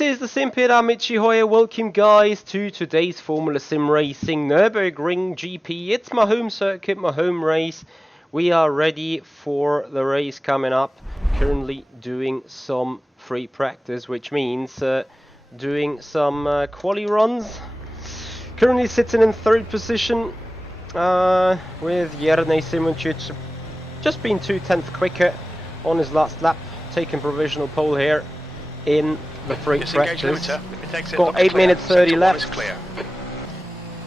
This is the Simpira Michihoya. Welcome guys to today's Formula Sim Racing Nürburgring GP. It's my home circuit, my home race. We are ready for the race coming up. Currently doing some free practice, which means doing some quali runs. Currently sitting in third position with Jernej Simončić. Just been 2/10 quicker on his last lap, taking provisional pole here in the free practice. Got 8 minutes 30 left,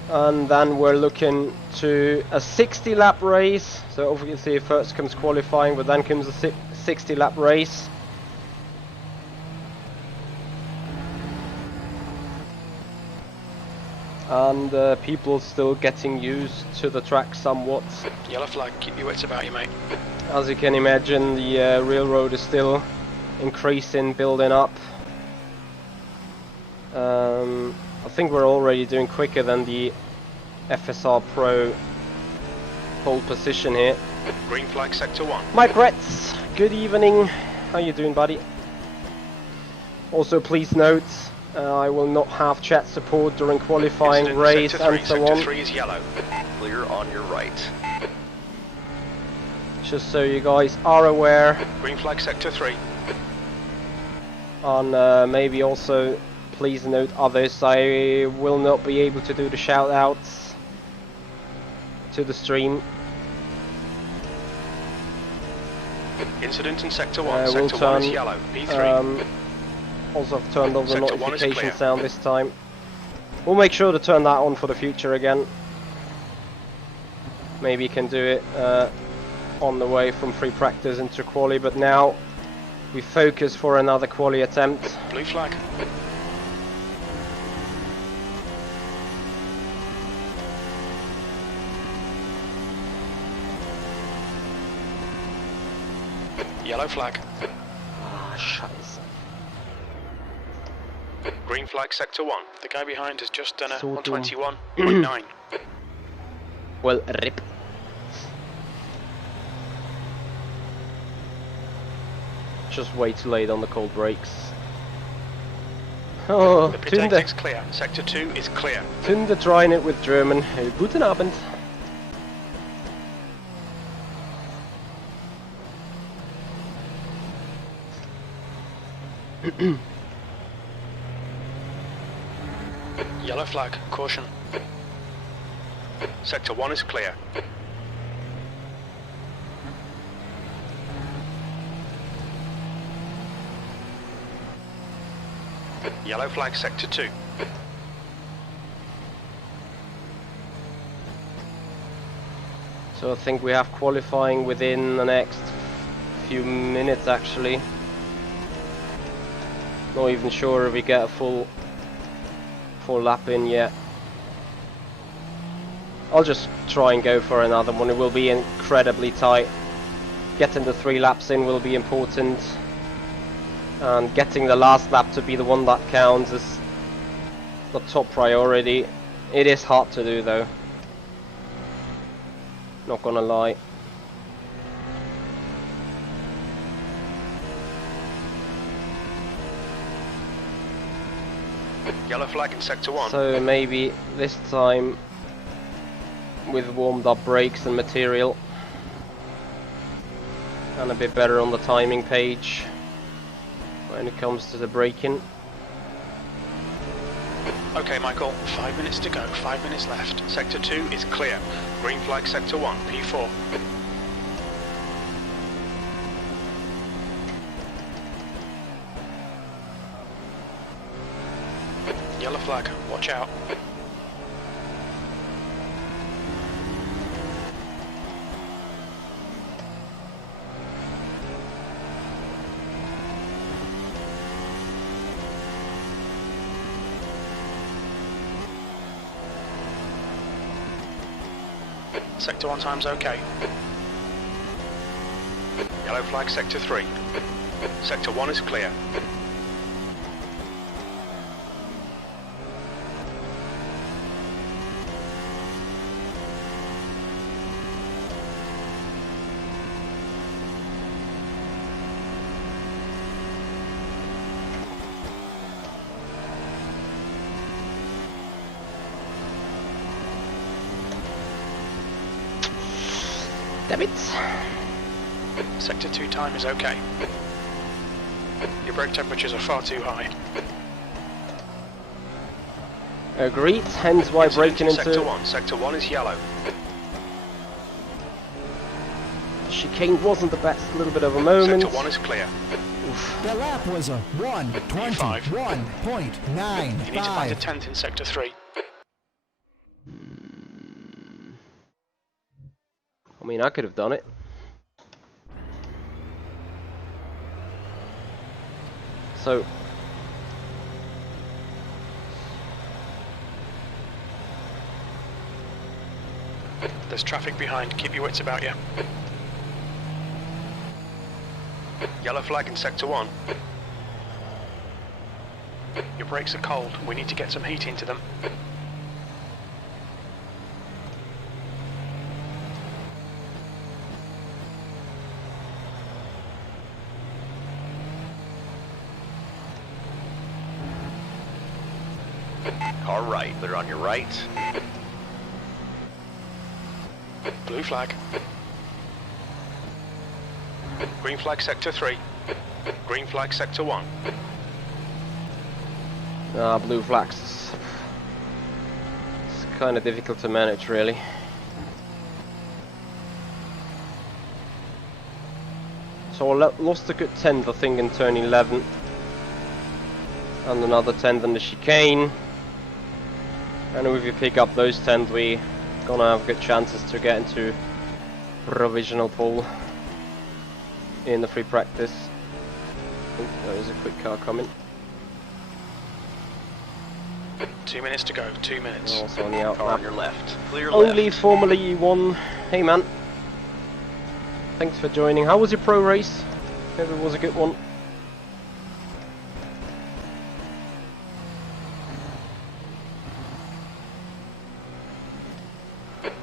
and then we're looking to a 60 lap race. So obviously first comes qualifying, but then comes a 60 lap race. And people still getting used to the track somewhat. Yellow flag, keep your wits about you, mate. As you can imagine, the railroad is still increasing, building up. I think we're already doing quicker than the FSR Pro pole position here. Green flag, sector 1. Mike Retz, good evening. How you doing, buddy? Also, please note, I will not have chat support during qualifying, Incident, race, sector 3, and so sector on. 3 is yellow. Clear on your right. Just so you guys are aware. Green flag, sector 3. And maybe also please note others, I will not be able to do the shout outs to the stream. Incident in sector 1, We'll sector 1 is turn, yellow, P3. Also I've turned off the Sector 1 is notification clear. sound this time. We'll make sure to turn that on for the future again. Maybe you can do it on the way from free practice into quali, but now we focus for another quali attempt. Blue flag. Yellow flag. Ah, scheiße. Green flag, sector 1. The guy behind has just done a So 121.9. Well, rip. Just way too late on the cold brakes. Oh, The pit Tunde. exit's clear. Sector 2 is clear. Tunde trying it with German. Guten Abend. Yellow flag, caution. Sector 1 is clear. Yellow flag, sector 2. So I think we have qualifying within the next few minutes actually. Not even sure if we get a full lap in yet. I'll just try and go for another one. It will be incredibly tight. Getting the 3 laps in will be important. And getting the last lap to be the one that counts is the top priority. It is hard to do though. Not gonna lie. Yellow flag in sector 1. So maybe this time with warmed up brakes and material. And a bit better on the timing page when it comes to the braking. Okay, Michael, 5 minutes to go, 5 minutes left. Sector 2 is clear. Green flag, sector 1, P4. Yellow flag, watch out. Sector 1 time's okay. Yellow flag, sector 3. Sector 1 is clear. Damn it. Sector 2 time is okay. Your brake temperatures are far too high. Agreed, hence why breaking into... Sector 1. Sector 1 is yellow. Chicane wasn't the best, a little bit of a moment. Sector 1 is clear. Oof. The lap was a 1:21.95. You need to find a 10th in Sector 3. I mean, I could have done it. So... There's traffic behind, keep your wits about you. Yellow flag in Sector 1. Your brakes are cold, we need to get some heat into them. Car right, they're on your right. Blue flag. Green flag Sector 3. Green flag Sector 1. Blue flags. It's kind of difficult to manage, really. So I lost a good 10th, I think, in turn 11. And another 10th in the chicane. And if we pick up those 10th, we gonna have good chances to get into provisional pole in the free practice. Oh, there is a quick car coming. 2 minutes to go, 2 minutes. Also on the out Car lap. on your left. Clear Only left. Formula 1. Hey man. Thanks for joining. How was your pro race? Hope it was a good one.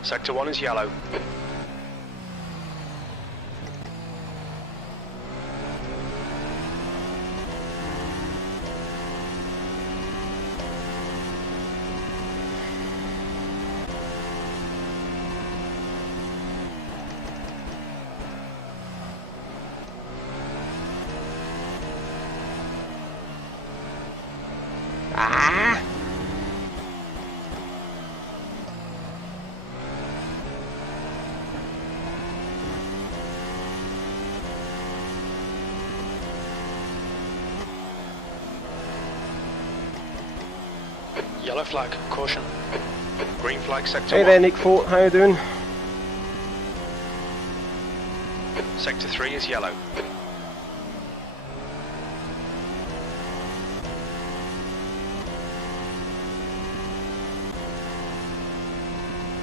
Sector 1 is yellow. Ah! Yellow flag, caution. Green flag Sector Hey 1. there, Nick Fort. How you doing? Sector 3 is yellow.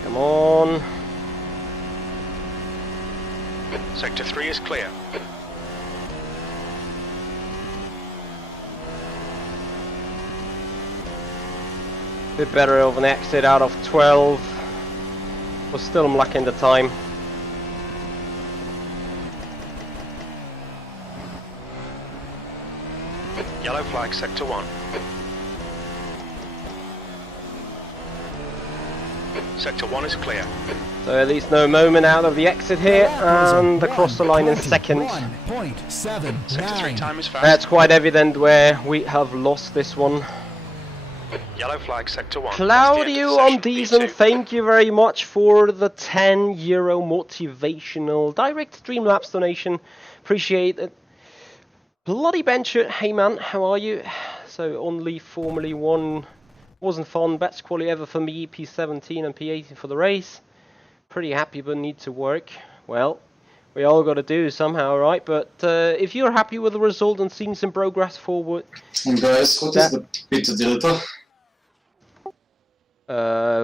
Come on. Sector 3 is clear. Bit better of an exit out of 12. But still I'm lacking the time. Yellow flag Sector 1. Sector 1 is clear. So at least no moment out of the exit here, and across the line in second. 1:79. Sector 3 time is fast. That's quite evident where we have lost this one. Yellow flag Sector 1. Claudio on Decent, thank you very much for the €10 motivational direct Streamlabs donation. Appreciate it. Bloody Bencher, hey man, how are you? So only Formula 1 wasn't fun, best quality ever for me, P17 and P18 for the race. Pretty happy but need to work. Well, we all got to do somehow, right? But if you're happy with the result and seeing some progress forward... Guys, what is the pizza delta?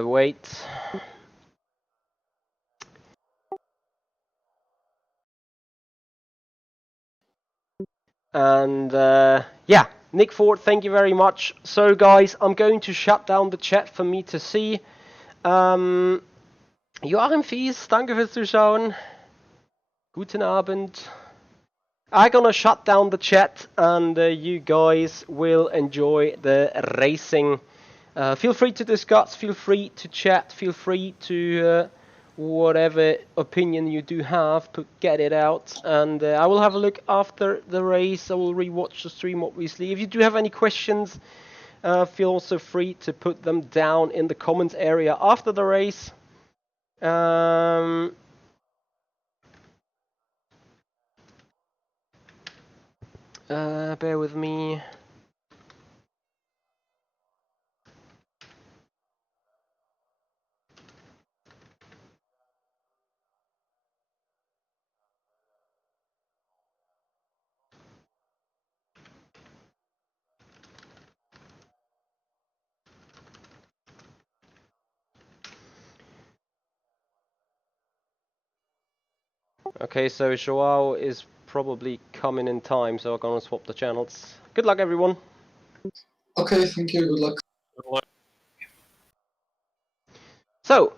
Wait. And yeah, Nick Ford, thank you very much. So guys, I'm going to shut down the chat for me to see. Joachim Fies, danke fürs Zuschauen. Guten Abend. I'm gonna shut down the chat and you guys will enjoy the racing. Feel free to discuss, feel free to chat, feel free to whatever opinion you do have, get it out, and I will have a look after the race. I will rewatch the stream, obviously. If you do have any questions, feel also free to put them down in the comments area after the race. Bear with me. Okay, so Joao is probably coming in time, so I'm gonna swap the channels. Good luck, everyone. Okay, thank you, good luck. So,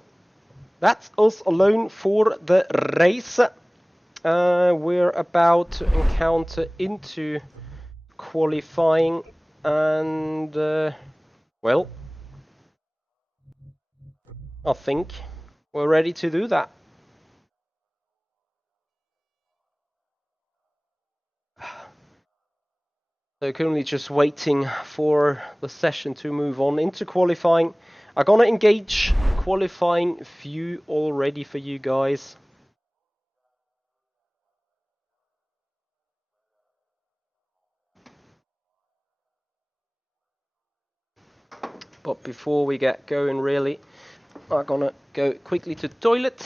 that's us alone for the race. We're about to encounter into qualifying, and well, I think we're ready to do that. So currently just waiting for the session to move on into qualifying. I'm gonna engage qualifying view already for you guys. But before we get going, really, I'm gonna go quickly to the toilet.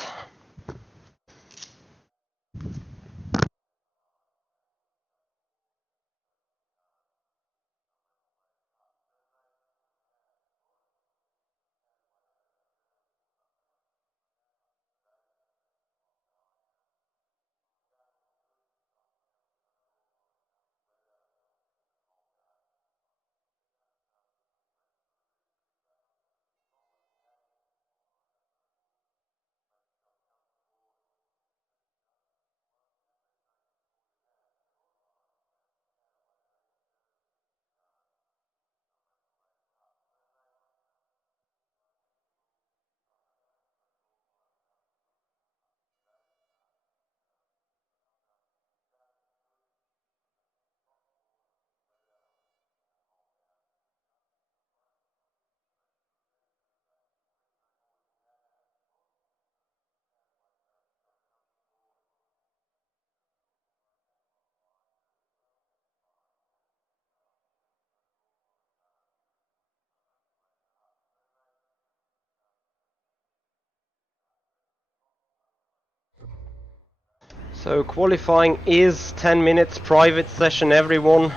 So qualifying is 10 minutes private session, everyone.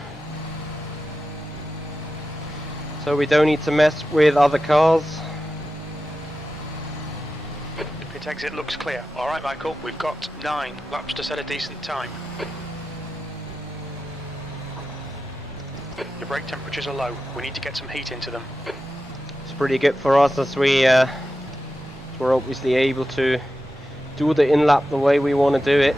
So we don't need to mess with other cars. The pit exit looks clear. Alright, Michael, we've got 9 laps to set a decent time. The brake temperatures are low. We need to get some heat into them. It's pretty good for us as we're obviously able to do the in-lap the way we want to do it.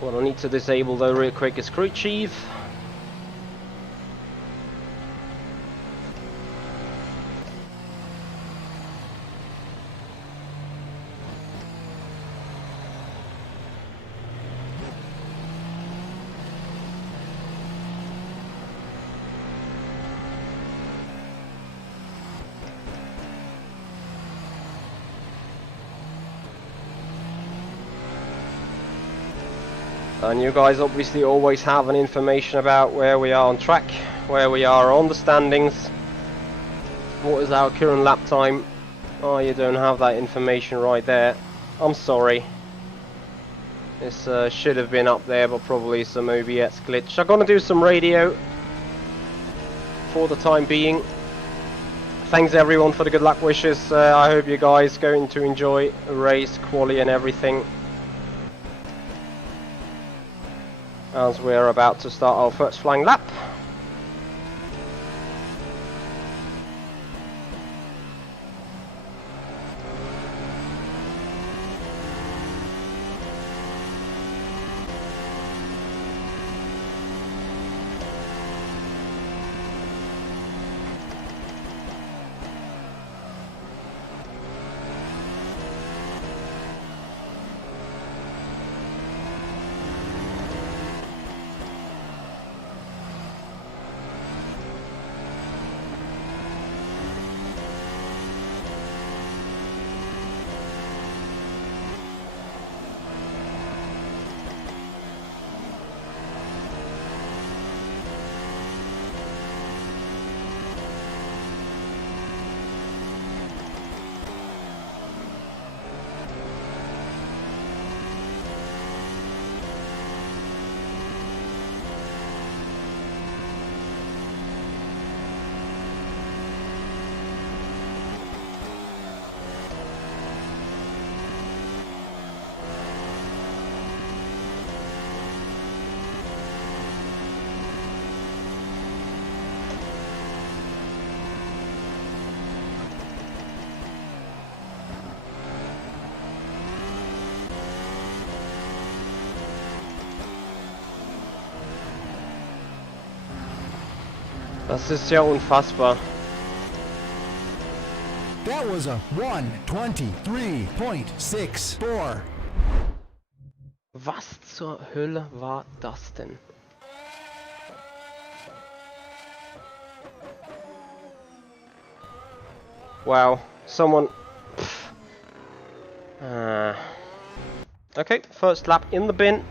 What I need to disable though real quick is crew chief. And you guys obviously always have an information about where we are on track, where we are on the standings, what is our current lap time. Oh, you don't have that information right there. I'm sorry. This should have been up there, but probably some OBS glitch. I'm gonna do some radio for the time being. Thanks everyone for the good luck wishes. I hope you guys going to enjoy the race, quali and everything. As we're about to start our first flying lap. Das ist ja unfassbar. That was a 1:23.64. Was zur Hölle war das denn? Wow, someone... Okay, first lap in the bin.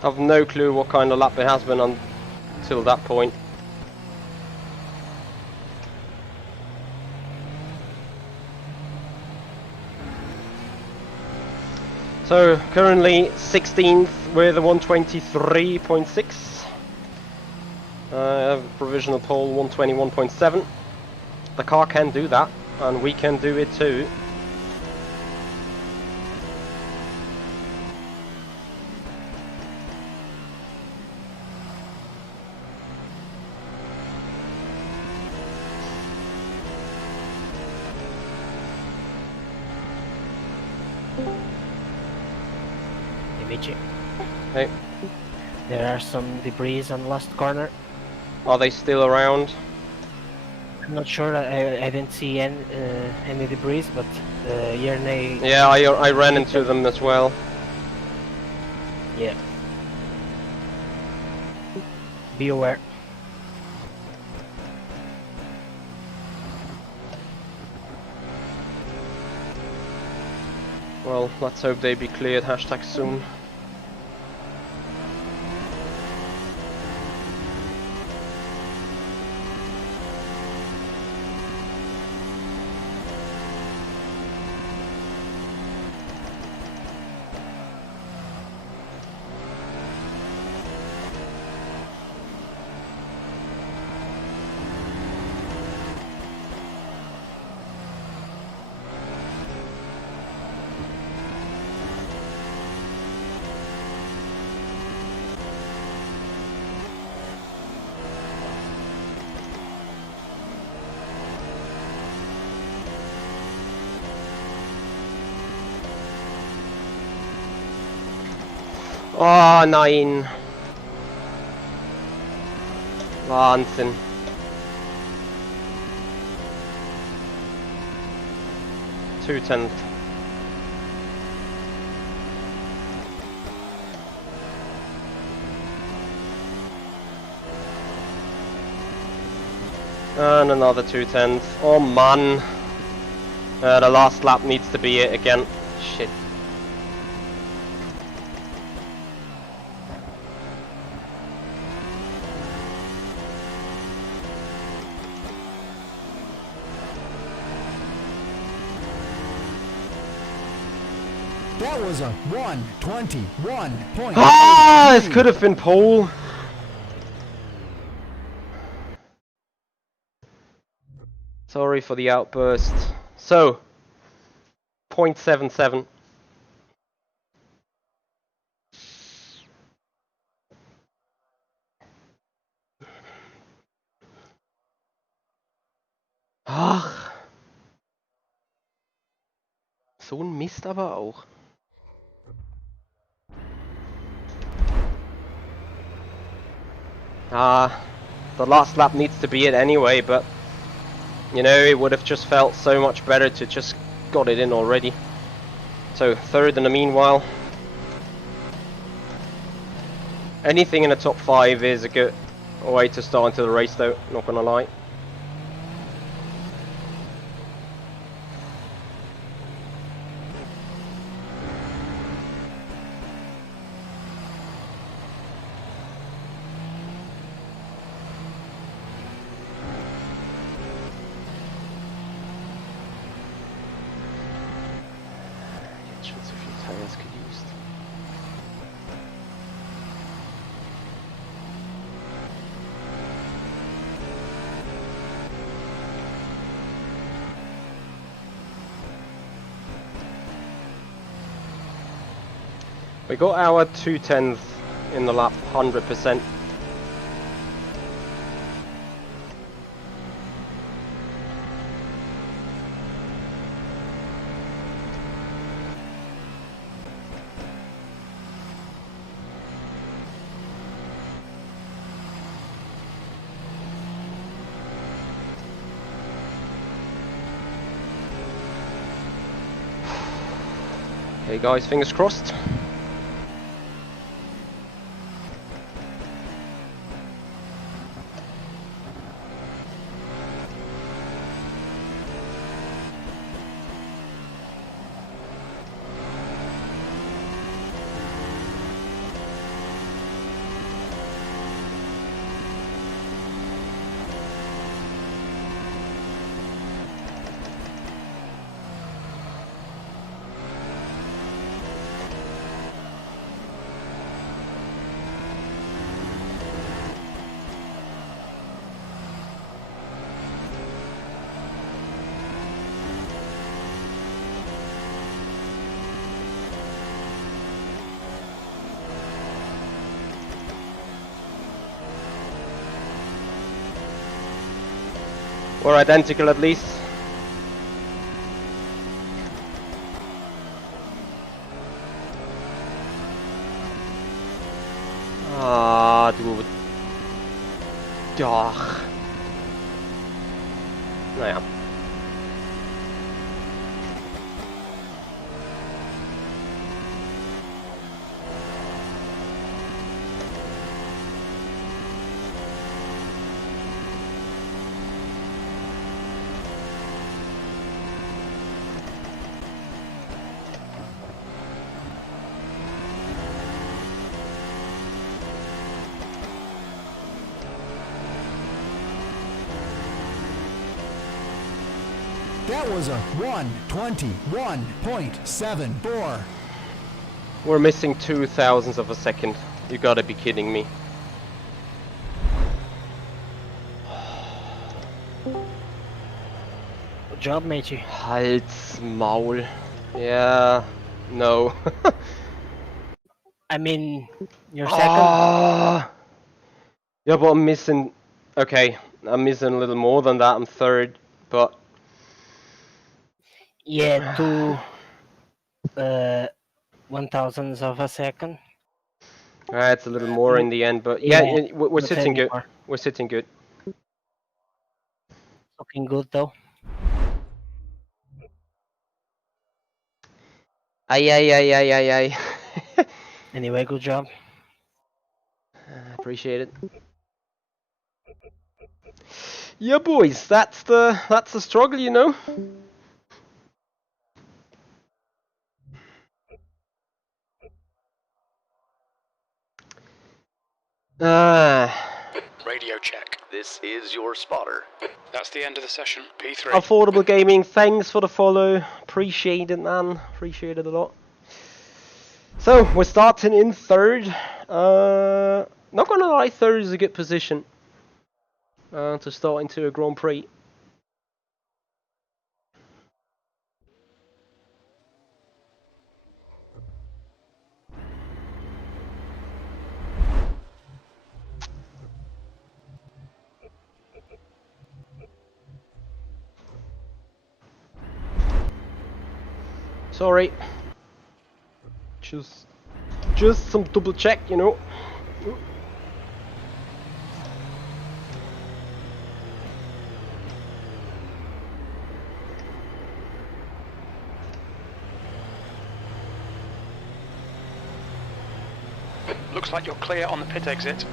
I've no clue what kind of lap it has been until that point. So currently 16th with a 123.6. I have a provisional pole 121.7. The car can do that, and we can do it too. Dimitri, Hey, there are some debris on the last corner. are they still around? I'm not sure, I didn't see any debris, but here they... Yeah, I ran into them as well. Yeah. Be aware. Well, let's hope they be cleared. Hashtag soon. Oh nein. Wahnsinn. Two-tenth. And another 2/10. Oh man. The last lap needs to be it again. Shit. That was a 1:21. Ah, this could have been pole. Sorry for the outburst. So, 0.77. Ach. So ein Mist aber auch. The last lap needs to be it anyway, but you know, it would have just felt so much better to just got it in already. So third in the meanwhile. Anything in the top 5 is a good way to start into the race though, not gonna lie. Schon zu viel Tires geused. We got our 2/10 in the lap, 100%. Hey guys, fingers crossed. We're identical at least. Ah, du. Doch. Naja. That was a 1:21.74. We're missing 0.002 of a second. You gotta be kidding me. Good job, matey. Halt's Maul. Yeah, no. I mean, you're second. Ah. Yeah, but I'm missing. Okay, I'm missing a little more than that. I'm third, but Yeah, 1,000ths of a second. it's a little more in the end. But yeah, Yeah, we're but sitting good. anymore. We're sitting good. Looking good though. Ay ay ay ay ay ay. Anyway, good job. Appreciate it. Yeah, boys, that's the struggle, you know. Radio check. This is your spotter. That's the end of the session. P3. Affordable Gaming, thanks for the follow. Appreciate it, man. Appreciate it a lot. So we're starting in third. Not gonna lie, third is a good position to start into a Grand Prix. Sorry. Just some double check, you know. Looks like you're clear on the pit exit.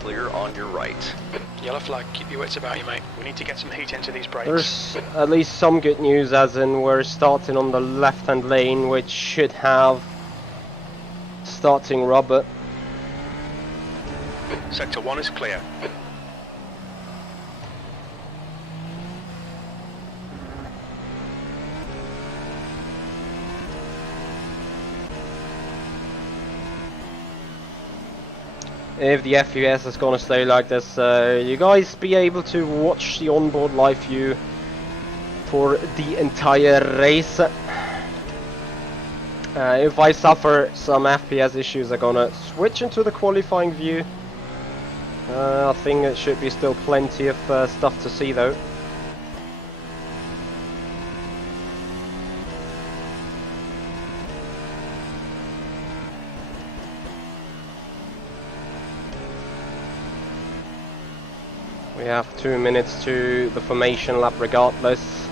Clear on your right. Yellow flag, keep your wits about you, mate. We need to get some heat into these brakes. There's at least some good news, as in we're starting on the left-hand lane, which should have starting rubber. Sector 1 is clear. If the FPS is gonna stay like this, you guys be able to watch the onboard live view for the entire race. If I suffer some FPS issues, I'm gonna switch into the qualifying view. I think it should be still plenty of stuff to see though. We have 2 minutes to the formation lap regardless.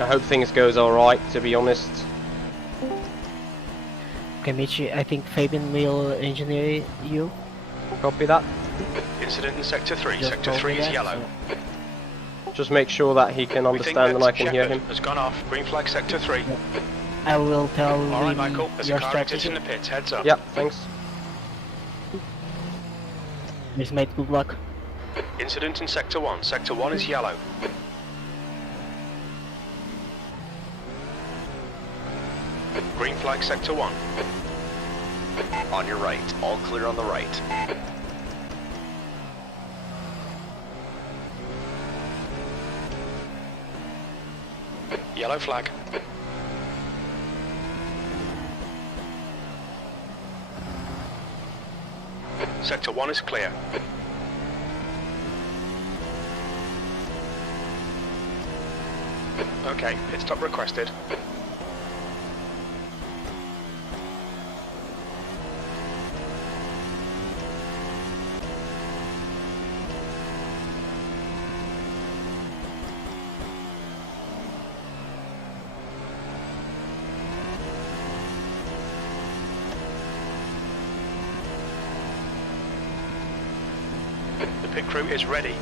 I hope things goes alright, to be honest. Okay, Michi, I think Fabian will engineer you. Copy that. Incident in Sector 3. Just Sector told 3 me is that, yellow. Just make sure that he can We think understand and I that can hear Shepard him. has gone off. Green flag Sector 3. I will tell Alright, him Michael. There's a your car strategy. exiting the pits. Heads up. Yep, thanks. Miss mate, good luck. Incident in Sector 1. Sector 1 is yellow. Green flag Sector 1. On your right. All clear on the right. Yellow flag. Sector 1 is clear. Okay, pit stop requested. The pit crew is ready.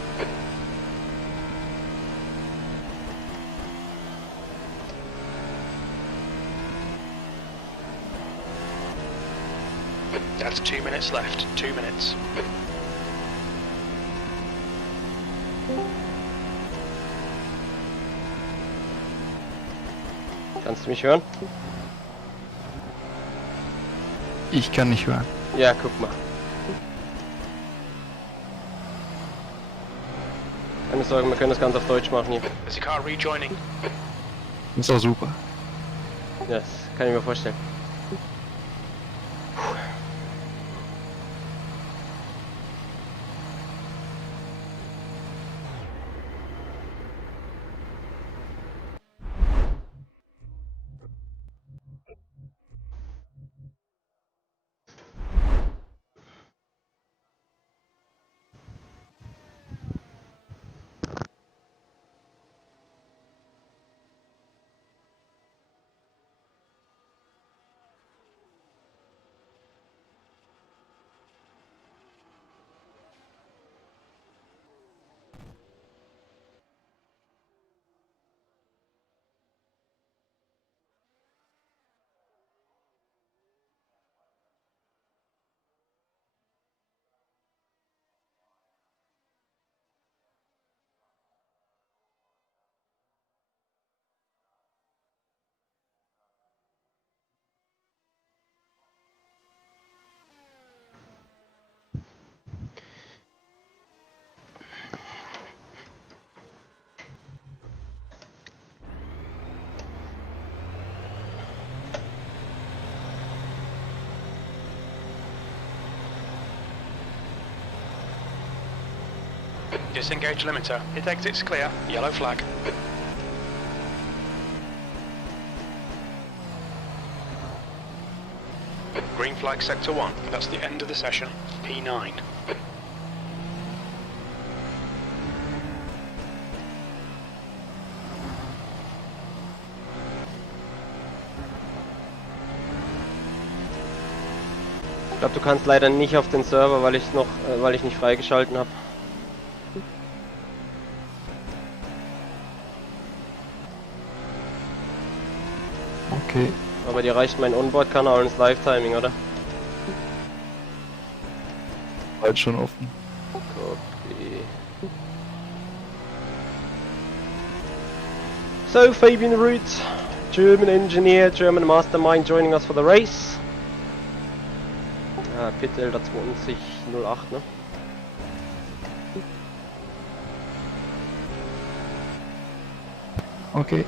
That's 2 minutes left. 2 minutes. Kannst du mich hören? Ich kann nicht hören. Ja, guck mal. Keine Sorge, wir können das Ganze auf Deutsch machen hier. Is the car rejoining? Ist auch super. Ja, das kann ich mir vorstellen. Disengage limiter. Hit exits clear. Yellow flag. Green flag Sector 1. That's the end of the session. P9. Ich glaube, du kannst leider nicht auf den Server, weil ich nicht freigeschalten habe. Okay. Aber dir reicht mein Onboard-Kanal ins Live-Timing, oder? Bald schon offen. Copy. So, Fabian Root, German engineer, German mastermind, joining us for the race. Pit Delta 2008, ne? Okay.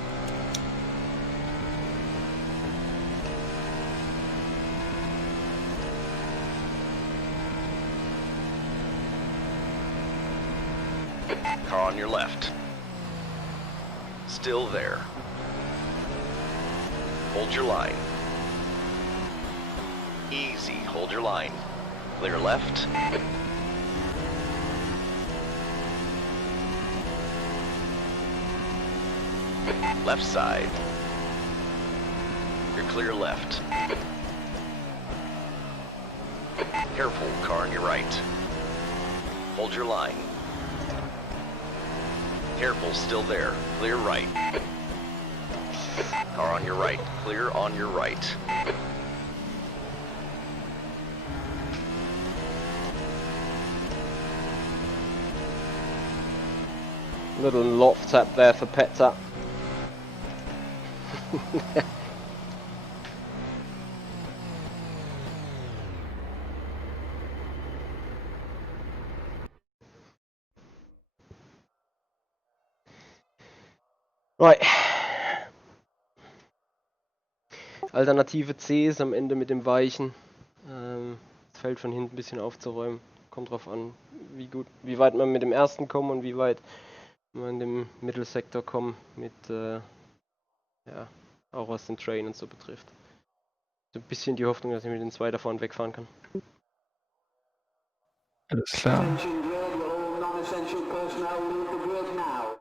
Car on your left. Still there. Hold your line. Easy, hold your line. Clear left. Left side. You're clear left. Careful, car on your right. Hold your line. Careful, still there. Clear right. Car on your right. Clear on your right. Little loft tap there for Petza. Right. Alternative C ist am Ende mit dem Weichen. Das Feld von hinten ein bisschen aufzuräumen. Kommt drauf an, wie weit man mit dem ersten kommt und wie weit man in dem Mittelsektor kommt mit, ja, auch was den Train und so betrifft. So ein bisschen die Hoffnung, dass ich mit den zwei da vorne wegfahren kann. Alles klar. Attention grid, will all non-essential personnel leave the grid now?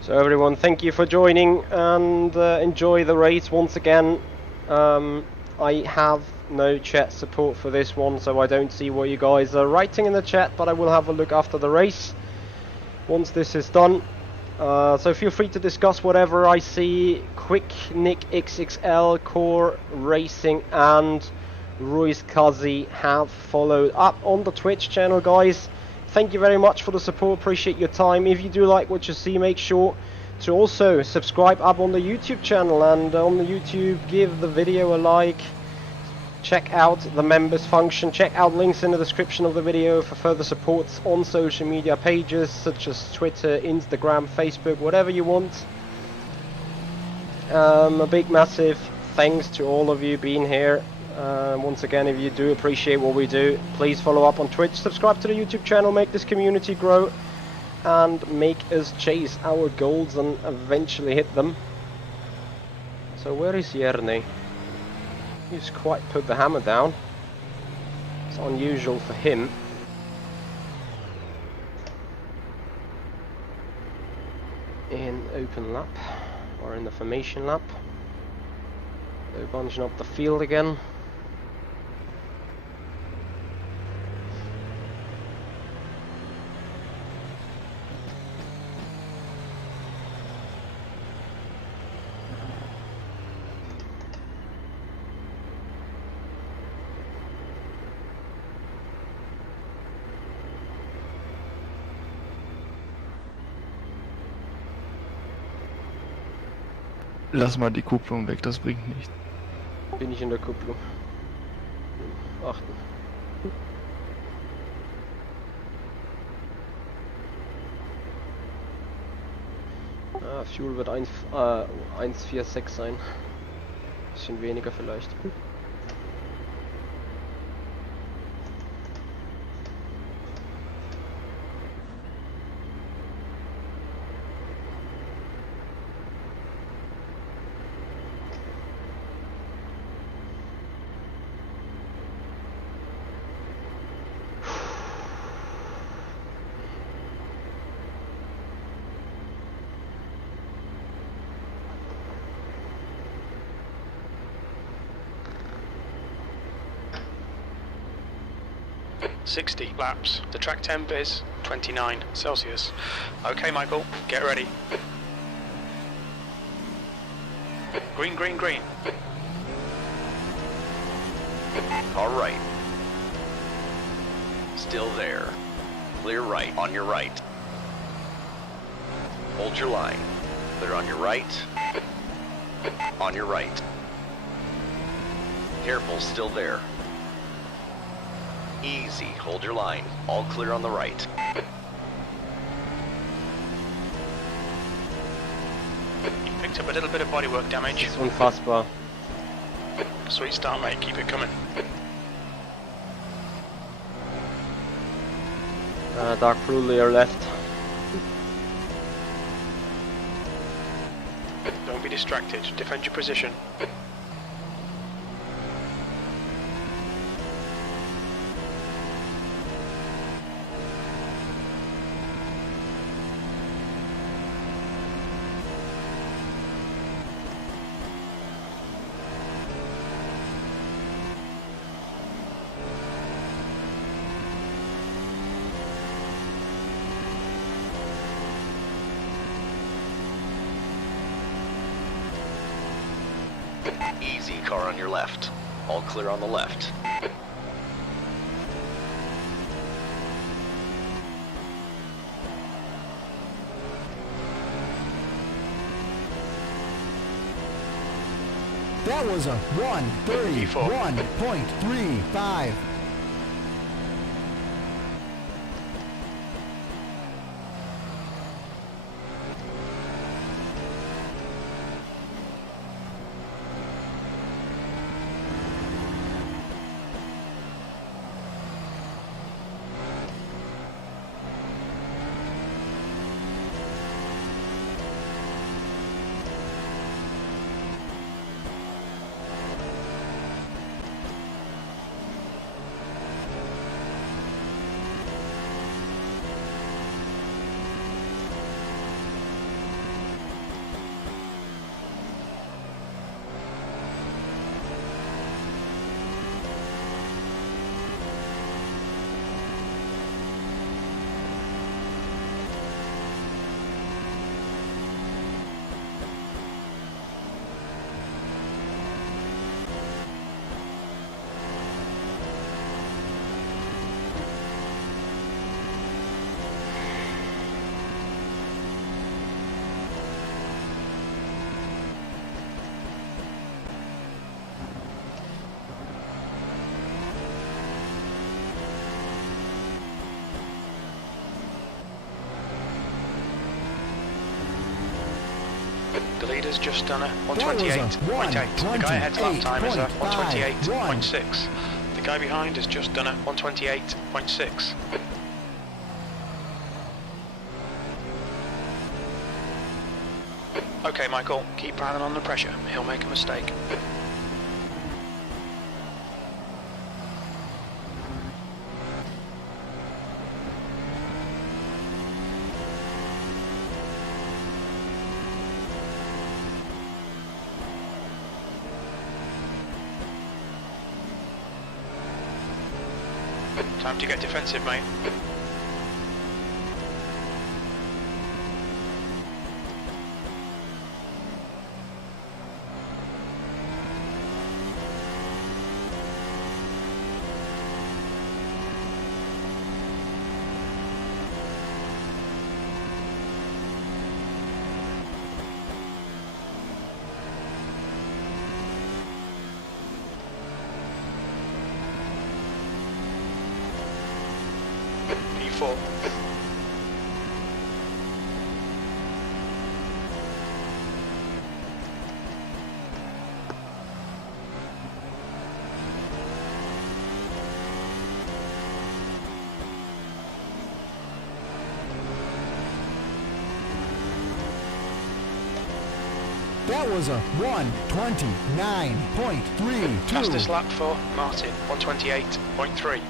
So everyone, thank you for joining and enjoy the race once again. I have no chat support for this one, so I don't see what you guys are writing in the chat, but I will have a look after the race once this is done. So feel free to discuss whatever I see. Quick Nick XXL, Core Racing and Ruiz Kazi have followed up on the Twitch channel, guys. Thank you very much for the support, appreciate your time. If you do like what you see, make sure to also subscribe up on the YouTube channel, and on the YouTube give the video a like. Check out the members function, check out links in the description of the video for further supports on social media pages such as Twitter, Instagram, Facebook, whatever you want. A big massive thanks to all of you being here. Once again, if you do appreciate what we do, please follow up on Twitch, subscribe to the YouTube channel, make this community grow and make us chase our goals and eventually hit them. So where is Jernej? He's quite put the hammer down. It's unusual for him. In open lap, or in the formation lap. They're bunching up the field again. Lass mal die Kupplung weg, das bringt nichts. Bin ich in der Kupplung. Achten. Fuel wird 1,46 sein. Bisschen weniger vielleicht. 60 laps. The track temp is 29 Celsius. Okay, Michael, get ready. Green, green, green. Car right. Still there. Clear right, on your right. Hold your line. Clear on your right. On your right. Careful, still there. Easy, hold your line. All clear on the right. You picked up a little bit of bodywork damage. Das ist unfassbar. Sweet start, mate. Keep it coming. Dark blue layer left. Don't be distracted. Defend your position. Easy, car on your left. All clear on the left. That was a 1:31.35. The leader's just done a 128.8. The guy ahead's lap time is a 128.6. The guy behind has just done a 128.6. Okay, Michael, keep piling on the pressure. He'll make a mistake. Time to get defensive, mate. P4. That was a 1:29.32. Fastest lap for Martin, 128.3.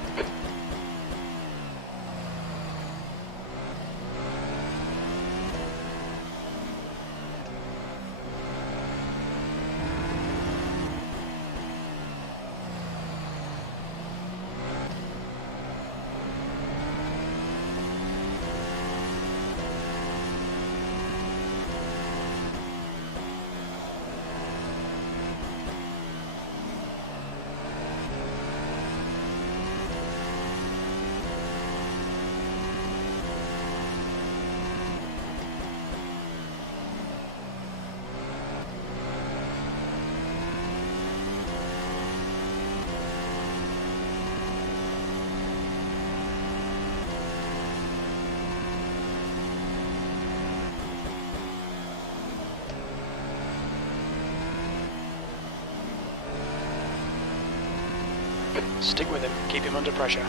Stick with him, keep him under pressure.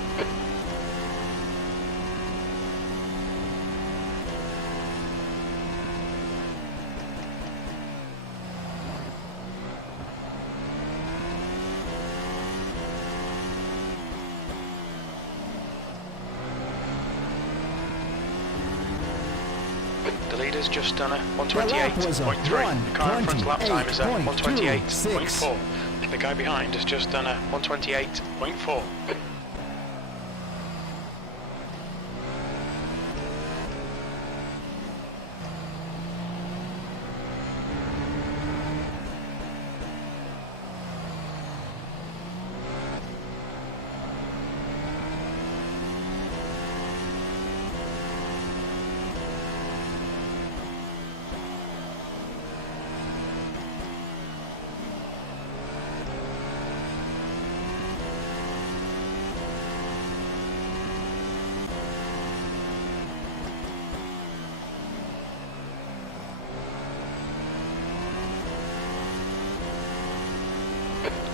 The leader's just done a 128.3. The car in front's lap time is a 128.4. The guy behind has just done a 128.4.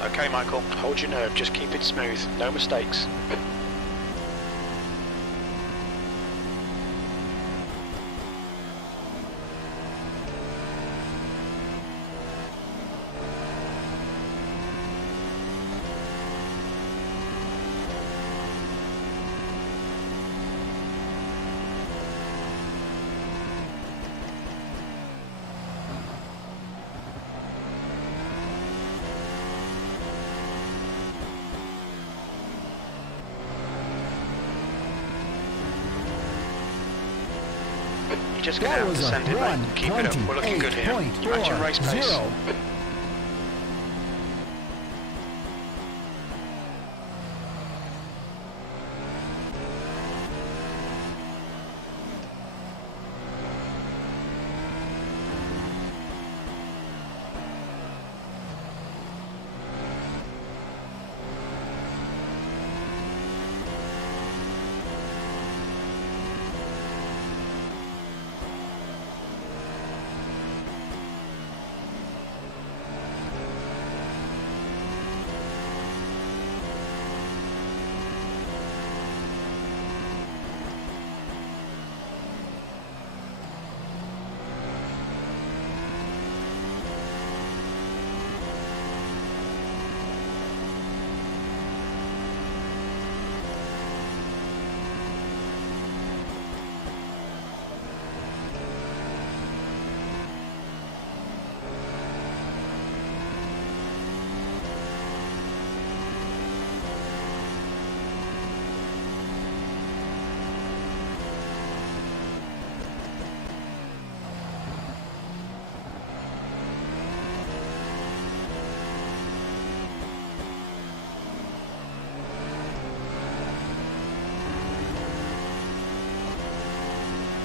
Okay, Michael, hold your nerve, just keep it smooth, no mistakes. You're just going to have to send it, mate. Keep it up, we're looking good here. You're matching race pace.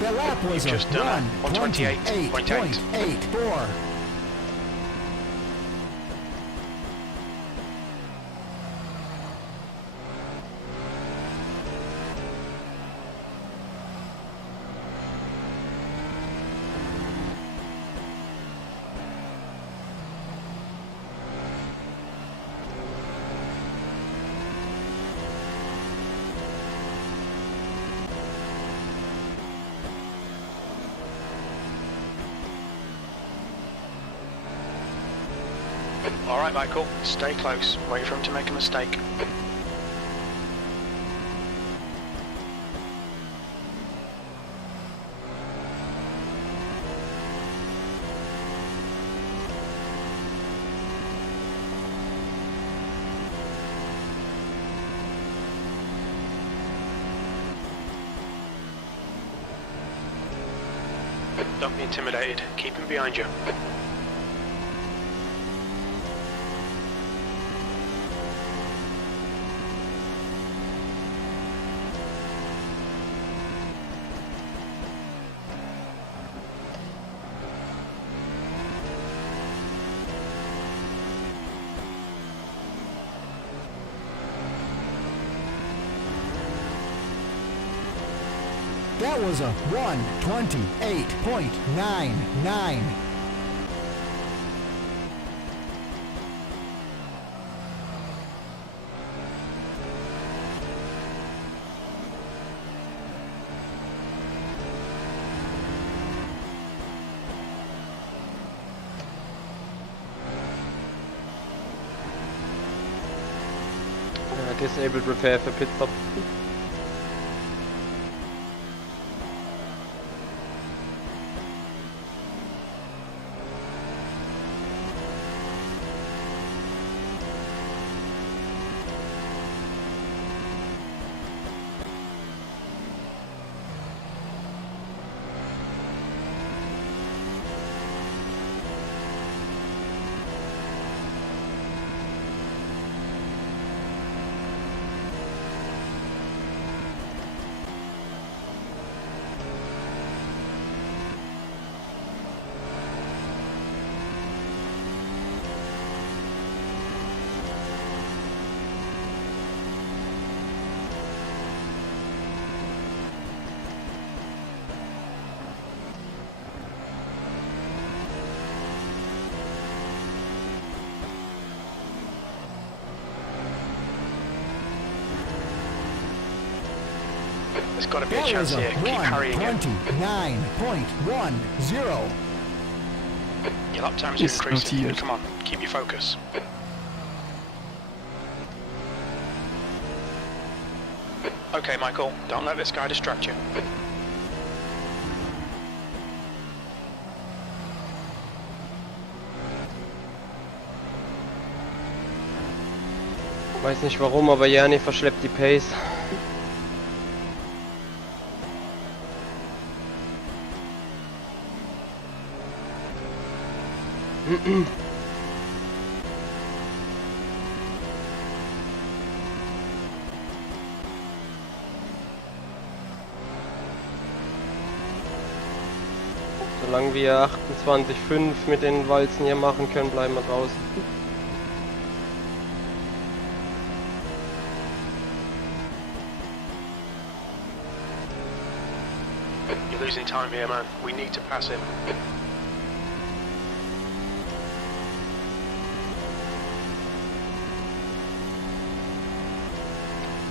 The lap was You've just done a 128.84. Alright, Michael, stay close. Wait for him to make a mistake. Don't be intimidated. Keep him behind you. That was a 128.99. Disabled repair for pit stop. There's got to be a That chance was a here. Keep carrying it. 1:29.10. Your lap times are Ist increasing. notiert. Come on, keep your focus. Okay, Michael, don't let this guy distract you. Weiß nicht warum, aber Jani verschleppt die Pace. Solange wir 28,5 mit den Walzen hier machen können, bleiben wir draußen. You're losing time here, man. We need to pass him.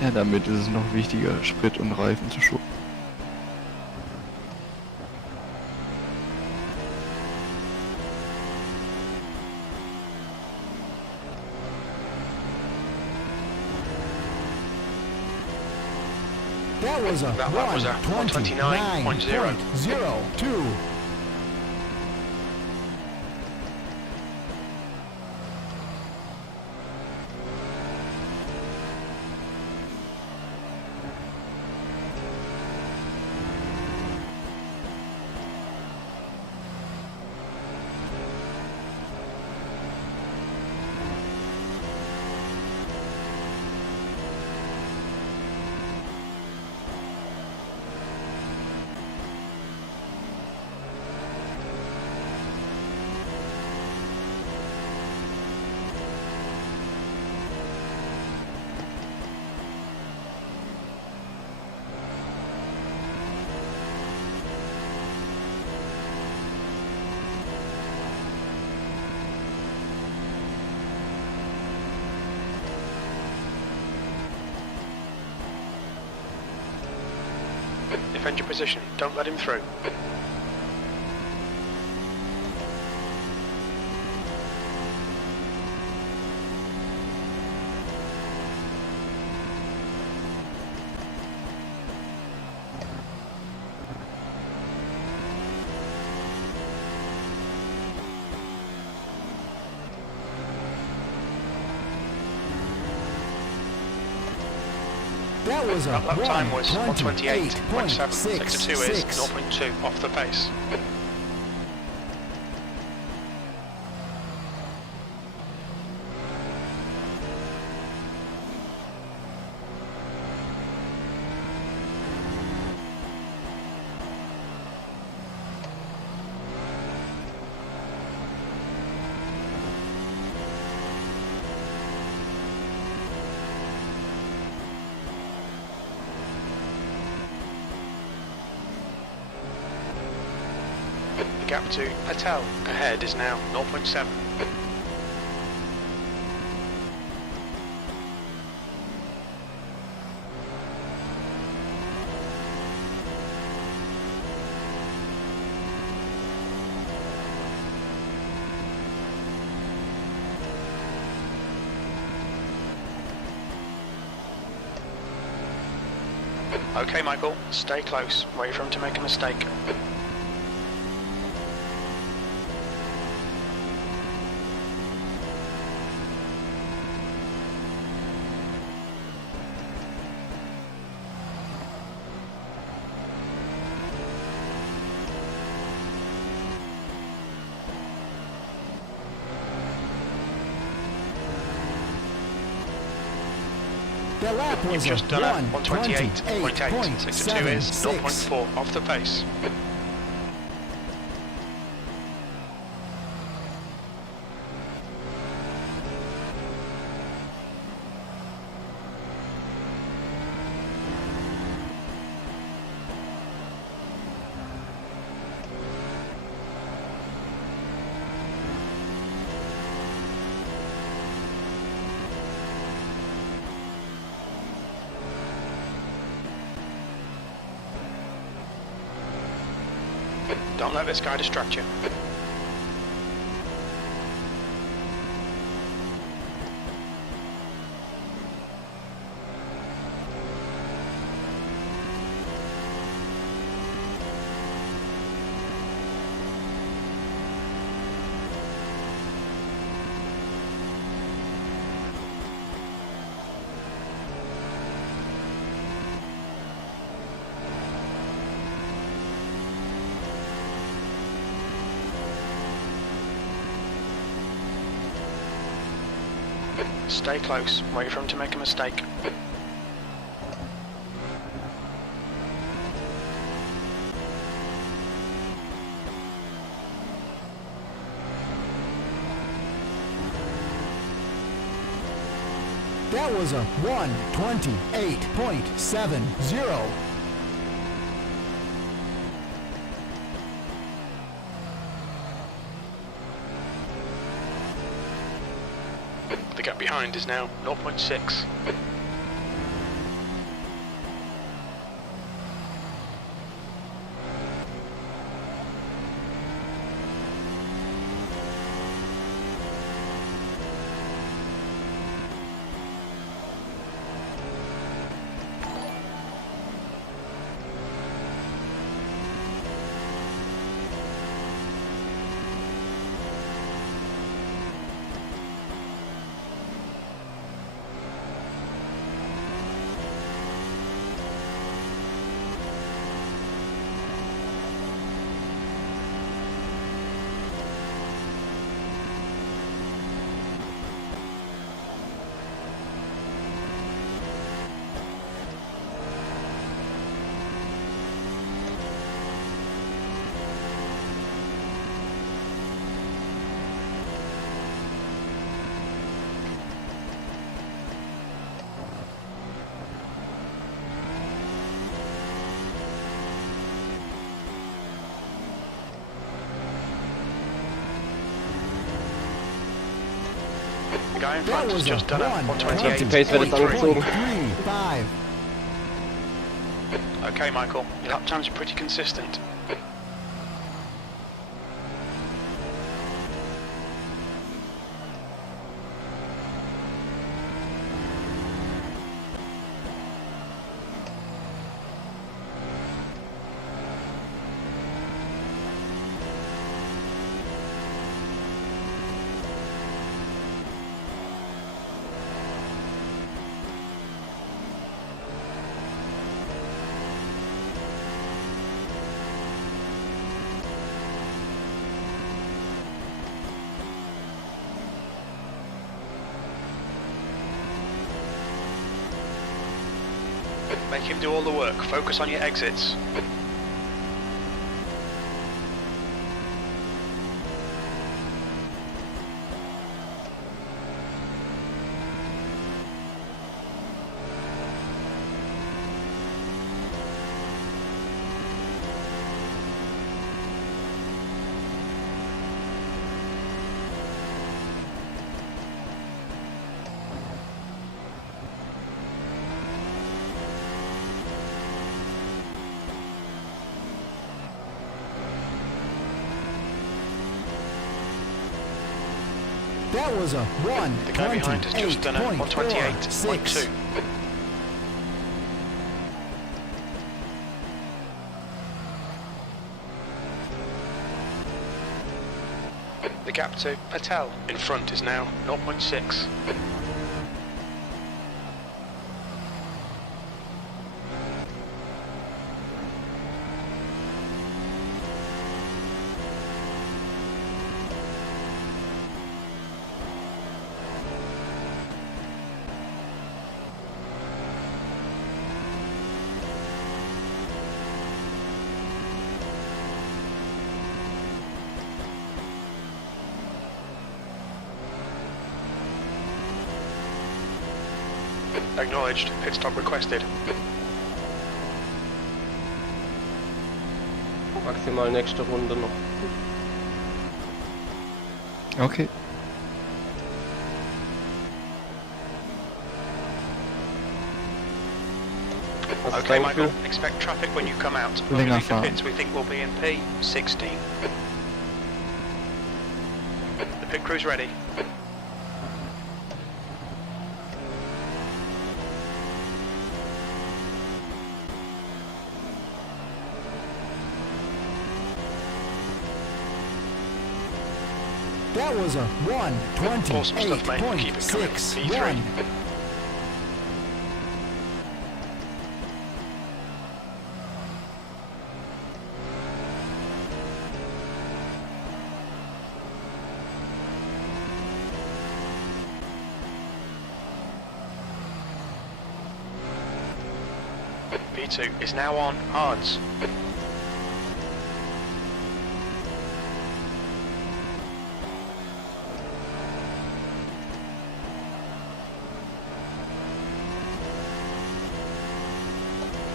Ja, damit ist es noch wichtiger, Sprit und Reifen zu schonen. That was a That was a 1:29.02. Defend your position. Don't let him through. That was a That lap time was 1:28.7. Sector 2 is 1:28.66. 0.2 off the pace. The gap to Patel ahead is now 0.7. Okay, Michael, stay close. Wait for him to make a mistake. The lap You've was just a done it. 128.8. 62 is 1:28.76. 0.4 off the pace. Don't let this guy distract you. Stay close. Wait for him to make a mistake. That was a 1:28.70. The gap behind is now 0.6. The guy in That front has was a just done it. 1:28. Pace wird jetzt angezogen. 1:23.5. Okay, Michael, your lap times are pretty consistent. Make him do all the work. Focus on your exits. That was a The guy behind has just done it. 1:28.2. 1:28.6. The gap to Patel in front is now 0.6. Acknowledged. Pit stop requested. Maximal nächste Runde noch. Okay. Was ist Okay, dein Michael. Gefühl? Expect traffic when you come out. Länger Moving the fahren. pits we think will be in P16. The pit crew's ready. That was a Awesome stuff, mate. Keep it coming. 128.61. P3. P2 is now on hards.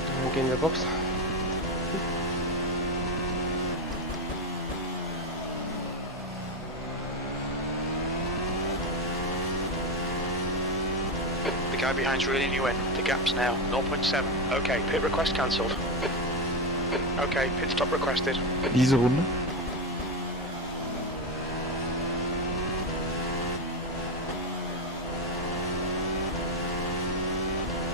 Dann gehen wir Box. The guy behind's reeling you in. The gap's now 0.7. Okay, pit request cancelled. Okay, pit stop requested. Diese Runde.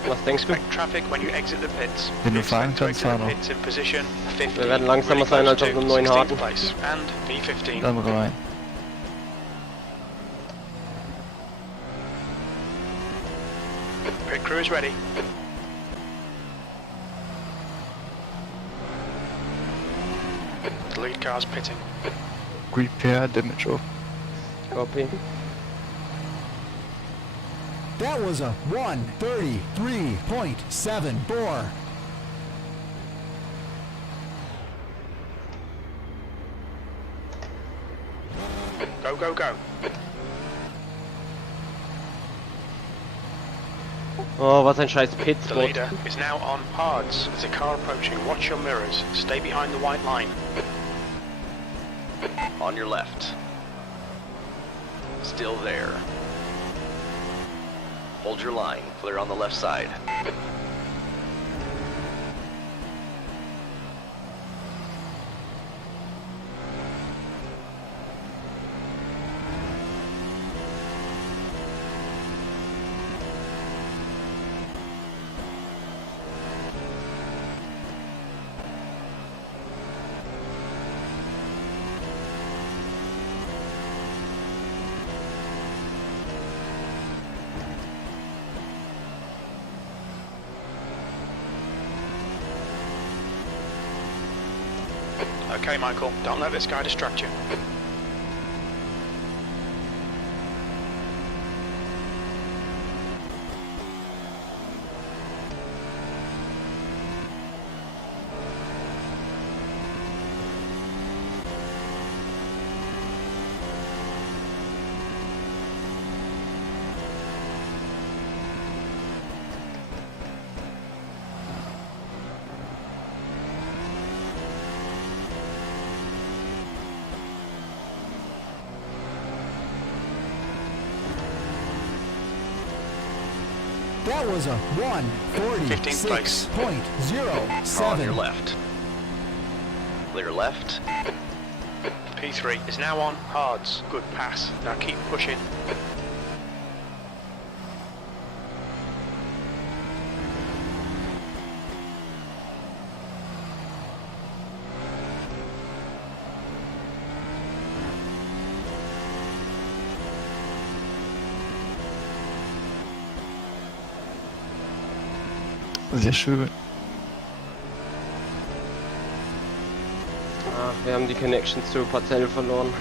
Was denkst du? Expect traffic when you exit the pits. Wenn du Expect fahren to kannst, exit fahr the noch. pits in position 50. Wir werden langsamer really sein close als auf to einem neuen 16th Haken. place. And P15. Dann rein. Pit crew is ready. The lead car's pitting. Repair damage off. Copy. That was a 133.74. Go, go, go. Oh, was ein scheiß The Pitspot. leader is now on hards. There's a car approaching. Watch your mirrors. Stay behind the white line. On your left. Still there. Hold your line. Clear on the left side. Okay, Michael. Don't let this guy distract you. That was a 15th place. 146.07. On your left. Clear left. P3 is now on hards. Good pass. Now keep pushing. Sehr schön. Ah, wir haben die Connection zu Patel verloren.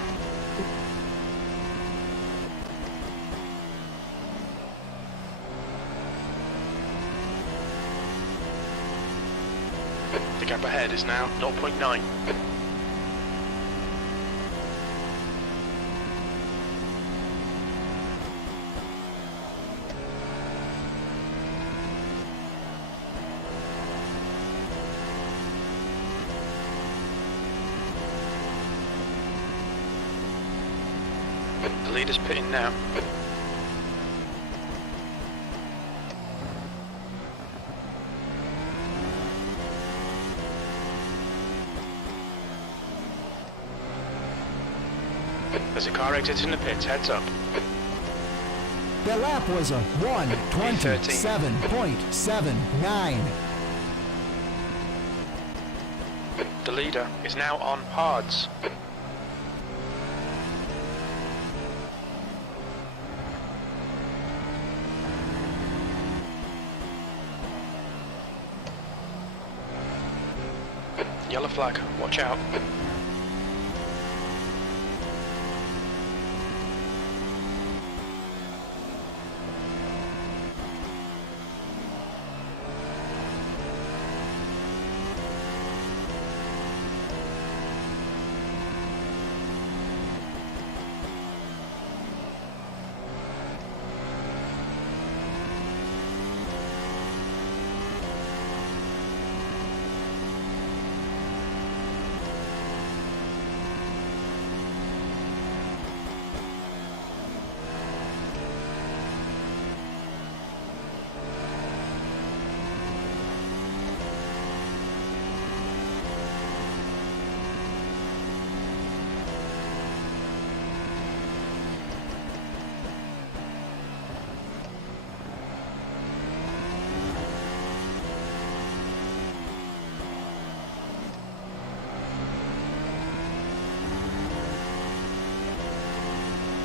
The gap ahead is now 0.9. The leader's pitting now. There's a car exiting the pits, heads up. That lap was a 1:27.79. The leader is now on hards. Yellow flag, watch out.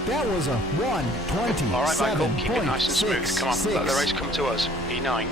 That was a Alright Michael, keep it nice and smooth. Come on, let the race come to us. E9.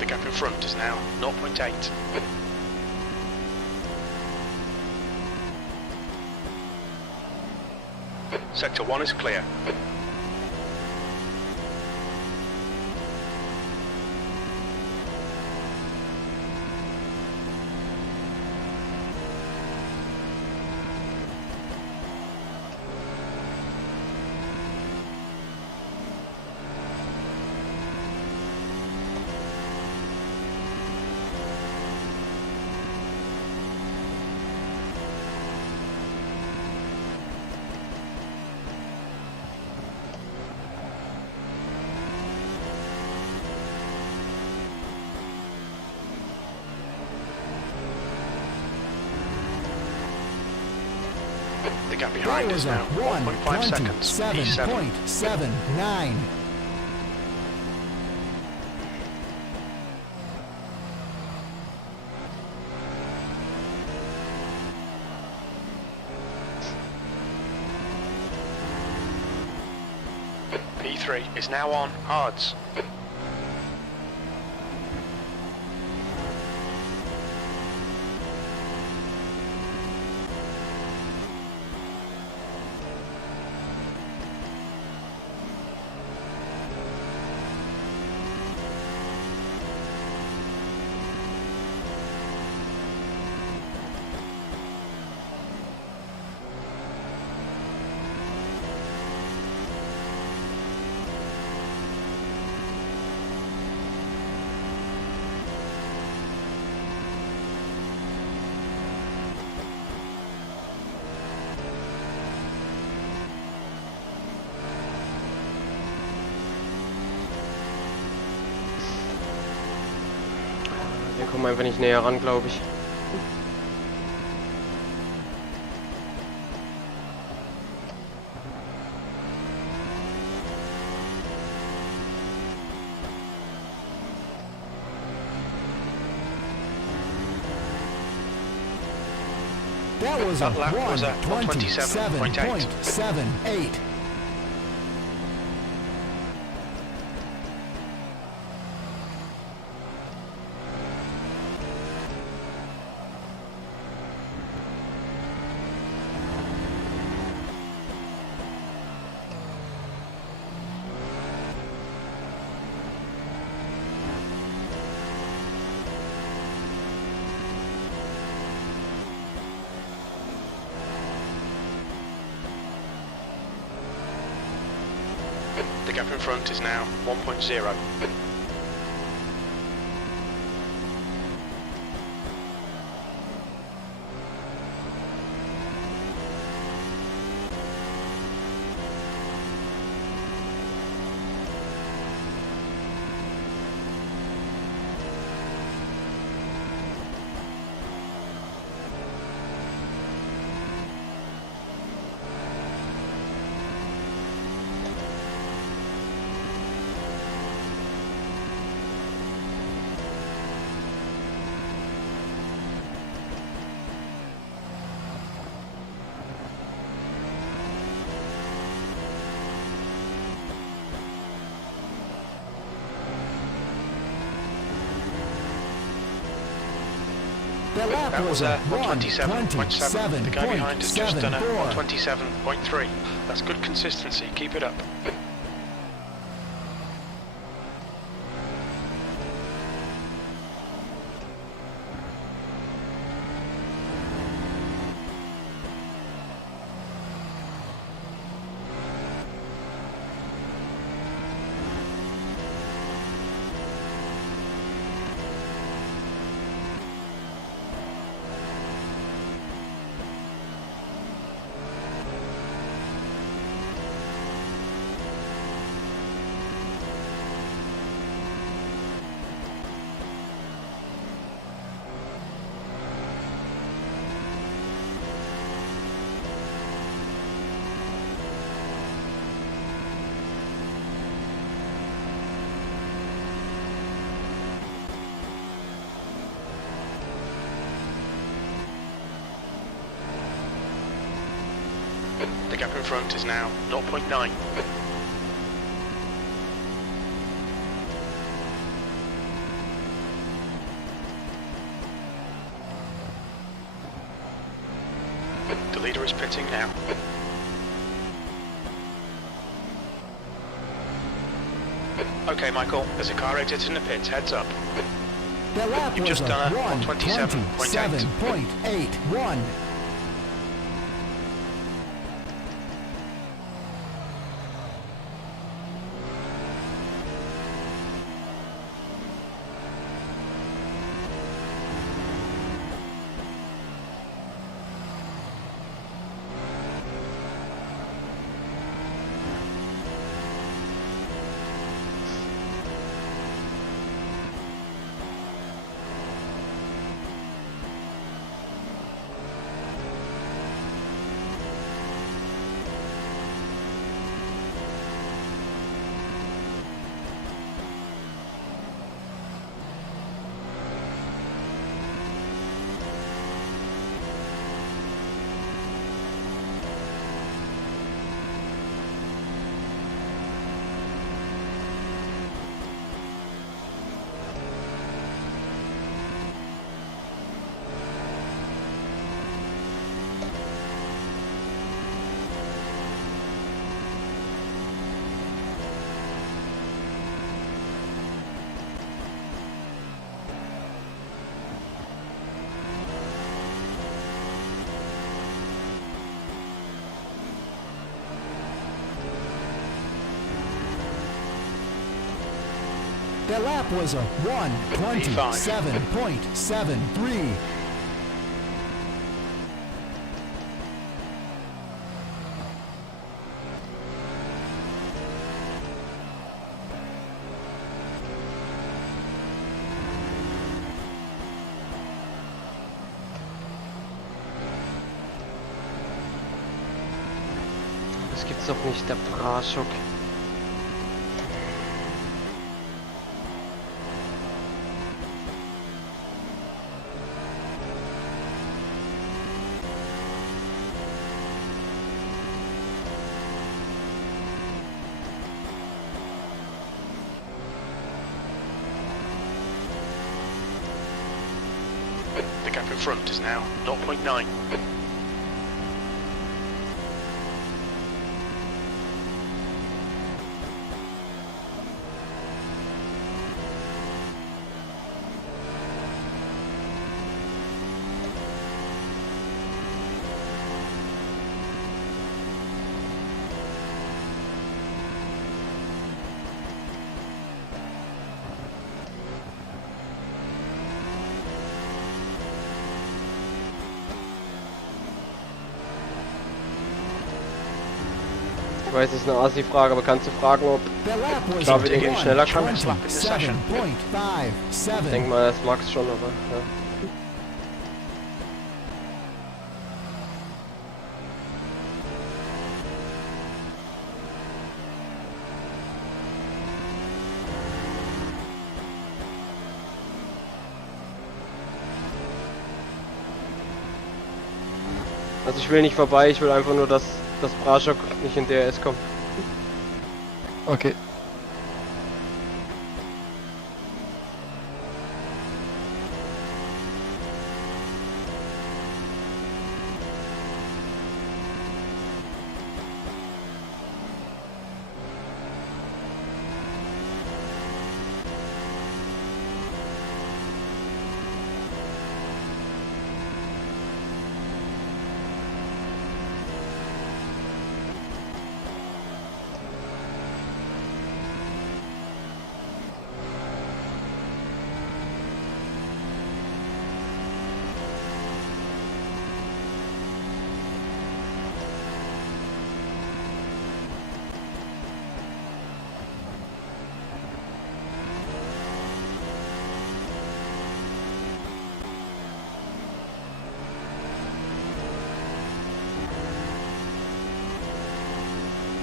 The gap in front is now 0.8. Sector 1 is clear. The gap behind is now 1.5 seconds. E7. 1:27.79. P3 is now on hards. Komm einfach nicht näher ran, glaube ich. That was a That lap was at 127.78. The gap in front is now 1.0. The lap That was was a at 127.7. The guy behind has just done a 127.74. 127.3. That's good consistency. Keep it up. The gap in front is now 0.9. The leader is pitting now. Okay, Michael, there's a car exiting the pits. Heads up. The lap You've was just a done a 127.8. 127.81. The lap was a 127.73. Das gibt's doch nicht, der Braschok. The gap in front is now 0.9. Ich weiß, es ist eine Asi-Frage, aber kannst du fragen, ob The lap was David irgendwie schneller kann? 27.57. Ich denke mal, das Max schon, aber ja. Also ich will nicht vorbei, ich will einfach nur, dass das Braschok nicht in DRS kommt. Okay.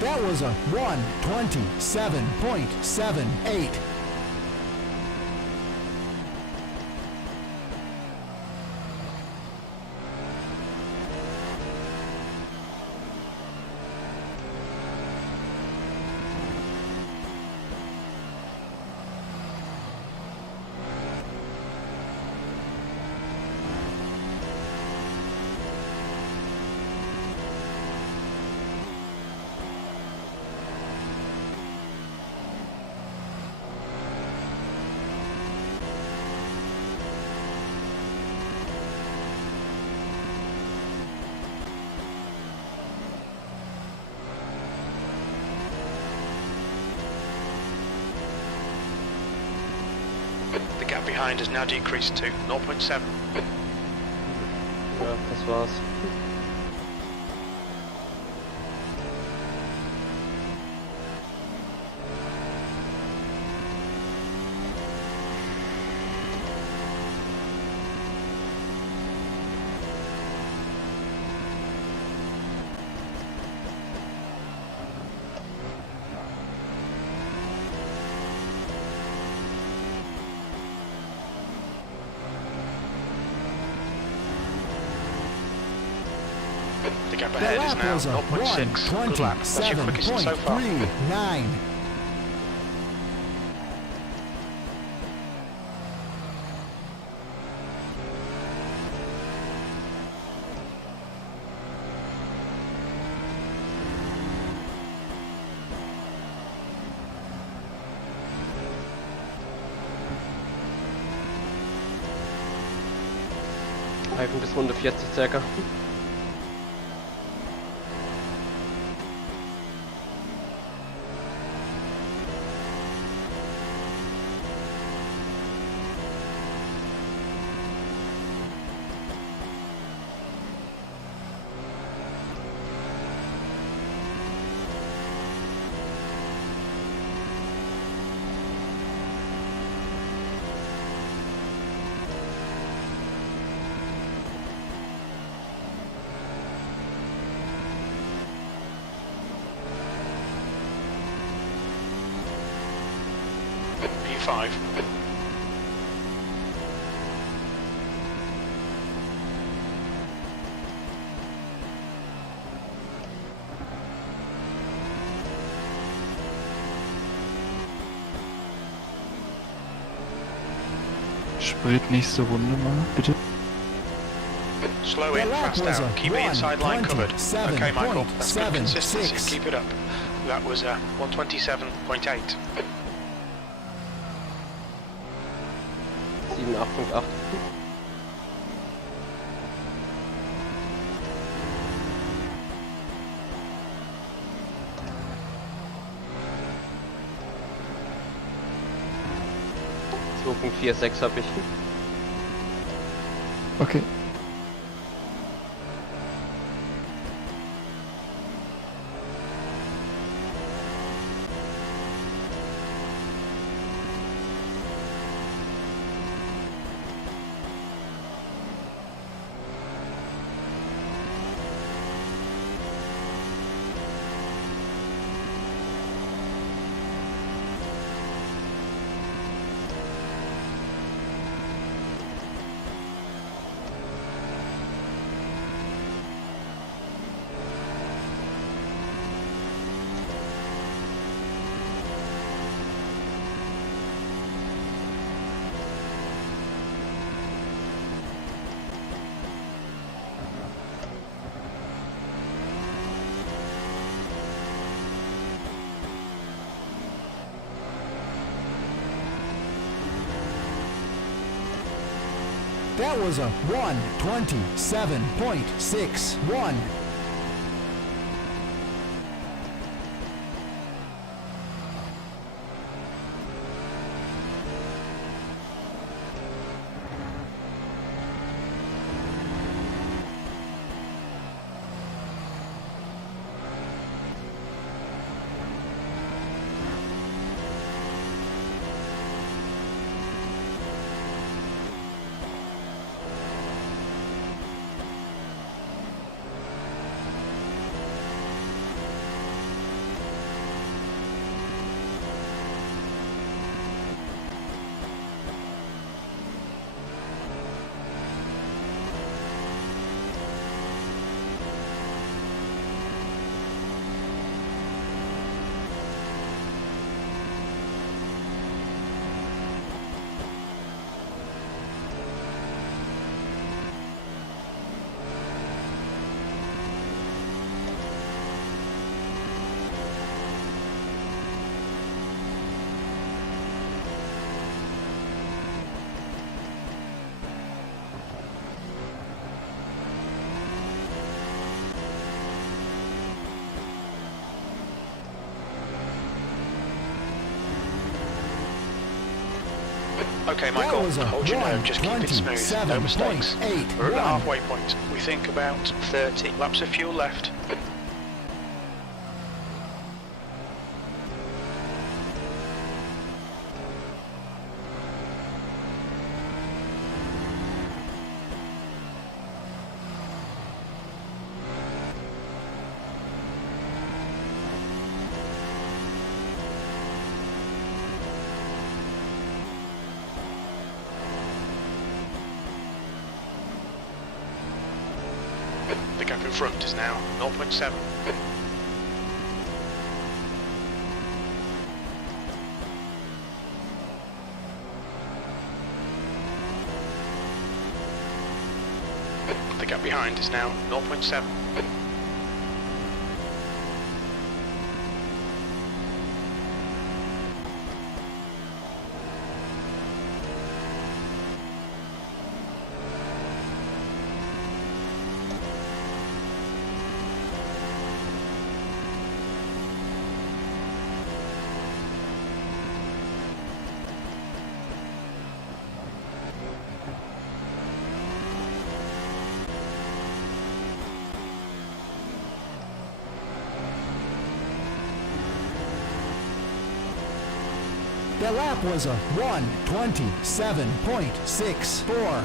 That was a 1:27.78. The gap behind has now decreased to 0.7. Ja, das war's. The gap The ahead is lap now was a 0.6. Good lap. That's your quickest so far. 1:27.39. Reifen bis Runde 40 circa. P5. Sprit nächste Runde mal, bitte. Slow in, fast out. Keep the inside line covered. Okay, Michael, that's good consistency. Keep it up. That was 127.8. 7,8.8. .46 habe ich. Okay. That was a 127.61. Okay, Michael, hold your nerve, just keep it smooth, no mistakes. We're at the halfway point. We think about 30 laps of fuel left. The gap in front is now 0.7. The gap behind is now 0.7. That lap was a 127.64.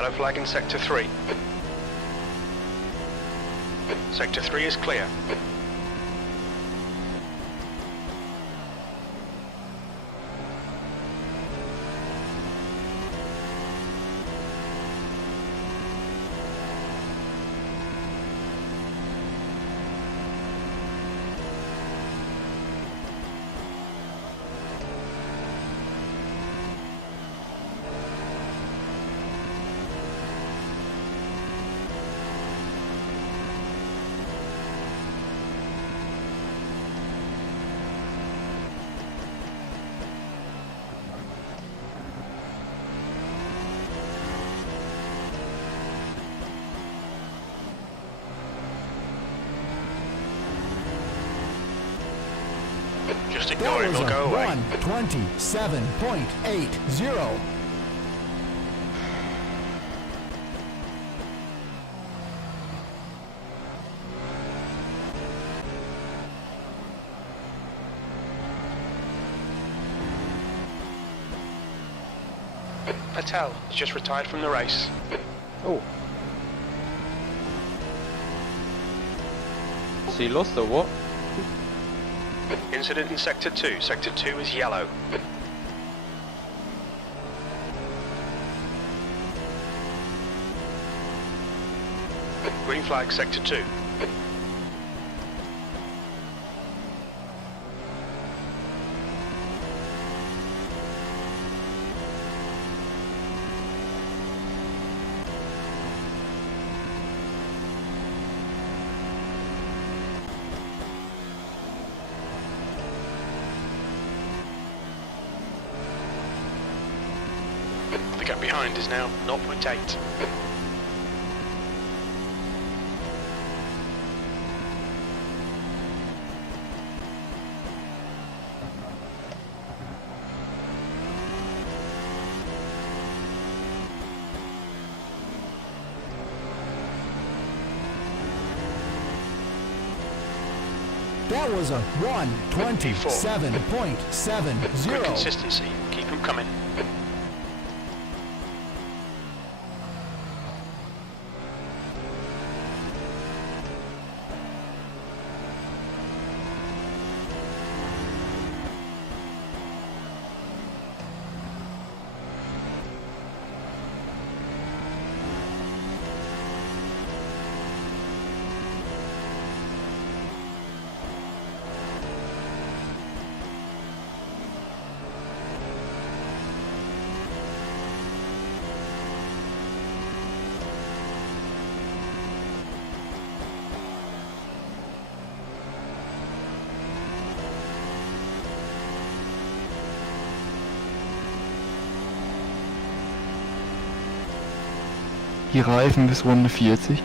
Yellow flag in Sector 3. Sector 3 is clear. Just ignore That him, was he'll a go away. 1:27.80. Patel has just retired from the race. Oh. Is he lost or what? Incident in Sector 2. Sector 2 is yellow. Green flag, Sector 2. The gap behind is now 0.8. That was a Good 1:27.70. consistency. Keep them coming. Die Reifen bis Runde 40.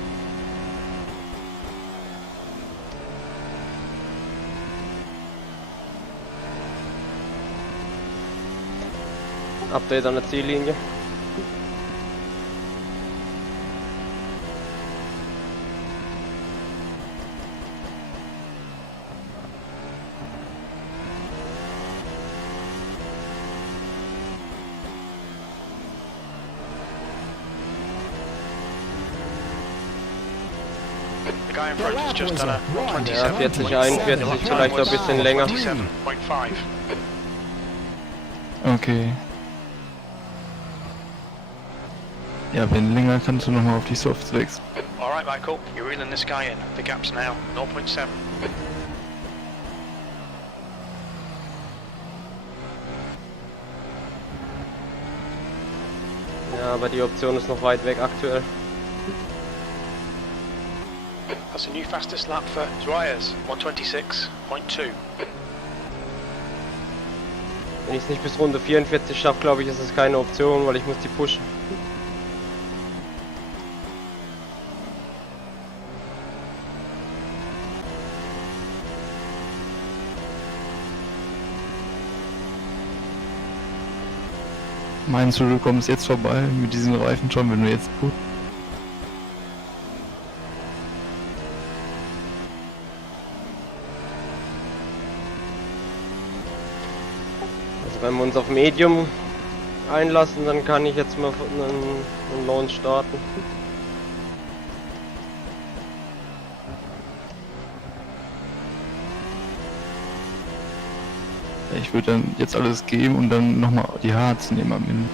Update an der Ziellinie. The guy in front has just done a Ja, 127. 40, 41, vielleicht noch ein bisschen länger. 27.5. Okay. Ja, wenn länger kannst du nochmal auf die Softs wechseln. Alright, Michael, you're reeling this guy in. The gap's now 0.7. Ja, aber die Option ist noch weit weg aktuell. That's a new fastest lap for Dwyer's, 126.2. Wenn ich es nicht bis Runde 44 schaffe, glaube ich, ist es keine Option, weil ich muss die pushen. Meinst du, du kommst jetzt vorbei mit diesen Reifen schon, wenn du jetzt gut? Also wenn wir uns auf Medium einlassen, dann kann ich jetzt mal einen Launch starten. Ich würde dann jetzt alles geben und dann nochmal die Harz nehmen am Ende.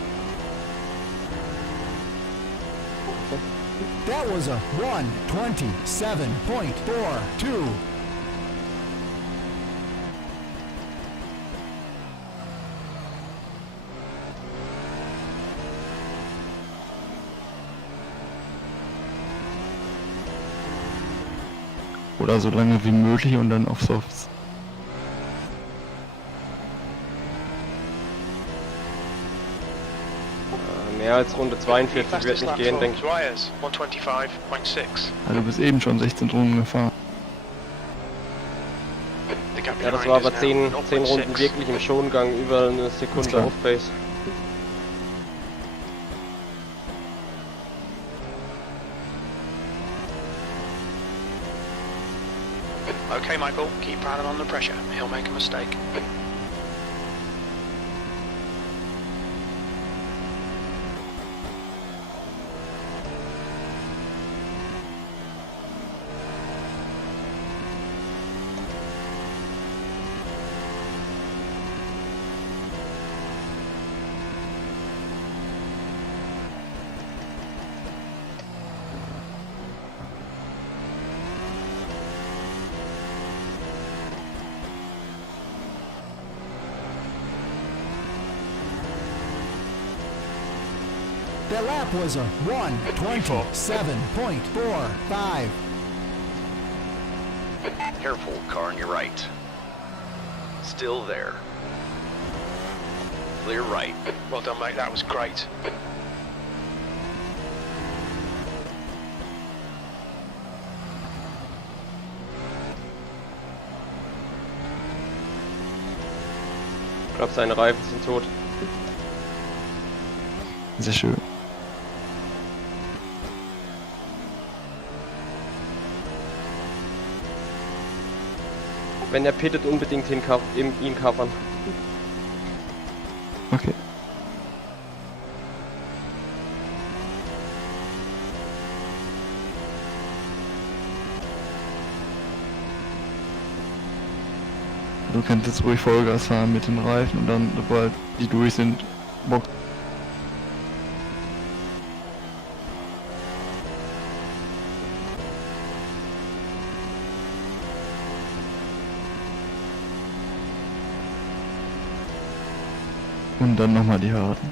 That was a 1:27.42. Oder so lange wie möglich und dann auf Softs. Mehr als Runde 42 wird Fastest nicht lap gehen, for denke ich. Dwyer's, 125.6. Also du bist eben schon 16 Runden gefahren. The gap Ja, das behind war is aber now 10 Runden 0.6. wirklich im Schongang, über eine Sekunde klar. Off-Pace. Okay, Michael, keep Alan on the pressure. He'll make a mistake. That lap was a 1:27.45. Careful, car on your right. Still there. Clear right. Well done, mate. That was great. Ich glaube, seine Reifen sind tot. Sehr schön. Wenn er pittet, unbedingt ihn covern. Okay. Du kannst jetzt ruhig Vollgas fahren mit den Reifen und dann, sobald die durch sind, Box. Und dann nochmal die harten.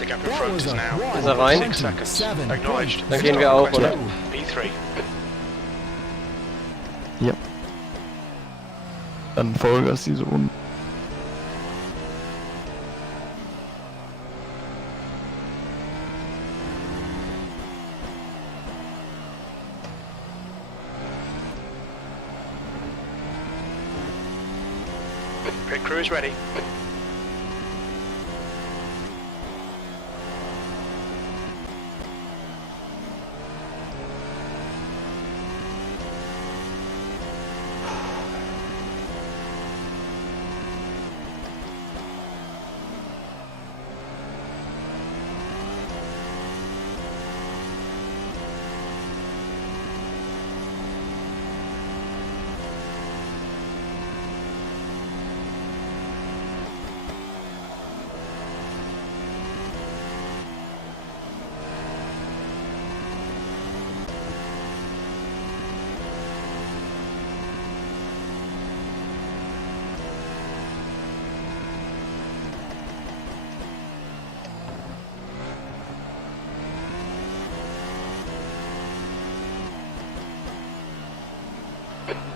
The gap in front is now Ist er rein? 6 seconds. Acknowledged. Dann gehen wir auch, oder? P3. Ja. Dann Vollgas diese Runde. Pit crew is ready.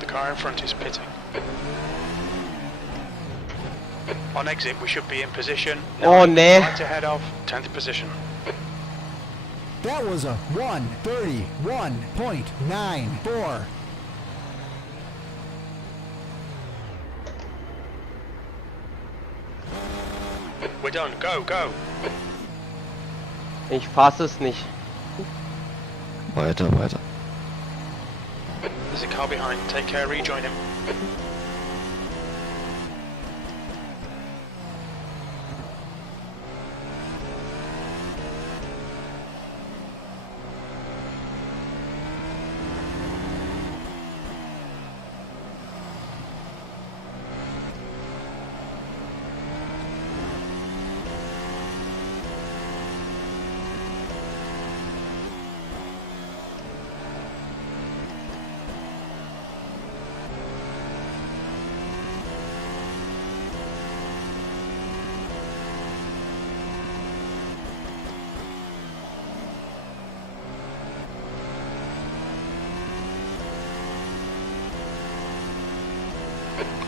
The car in front is pitting. On exit, we should be in position. Oh, nee. Right ahead of 10th position. That was a 1:31.94. We're done. Go, go. Ich fasse es nicht. Weiter, weiter. There's a car behind. Take care, rejoin him.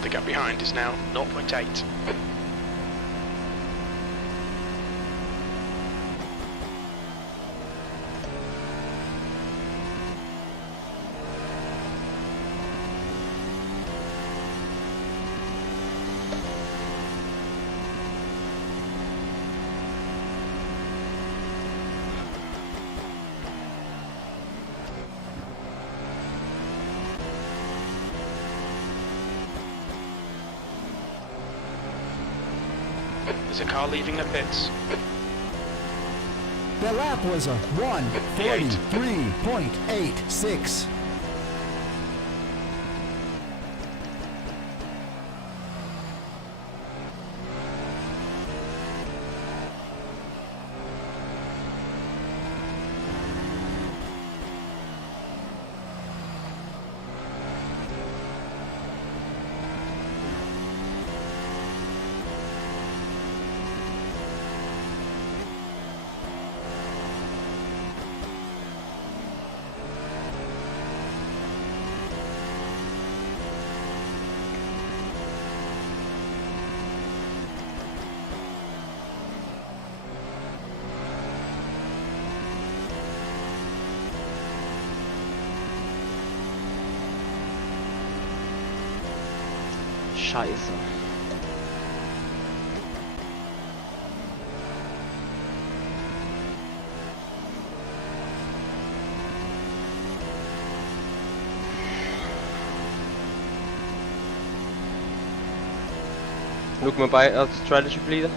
The gap behind is now 0.8. There's a car leaving the pits. That lap was a 1:43.86. Scheiße. Look my strategy, please.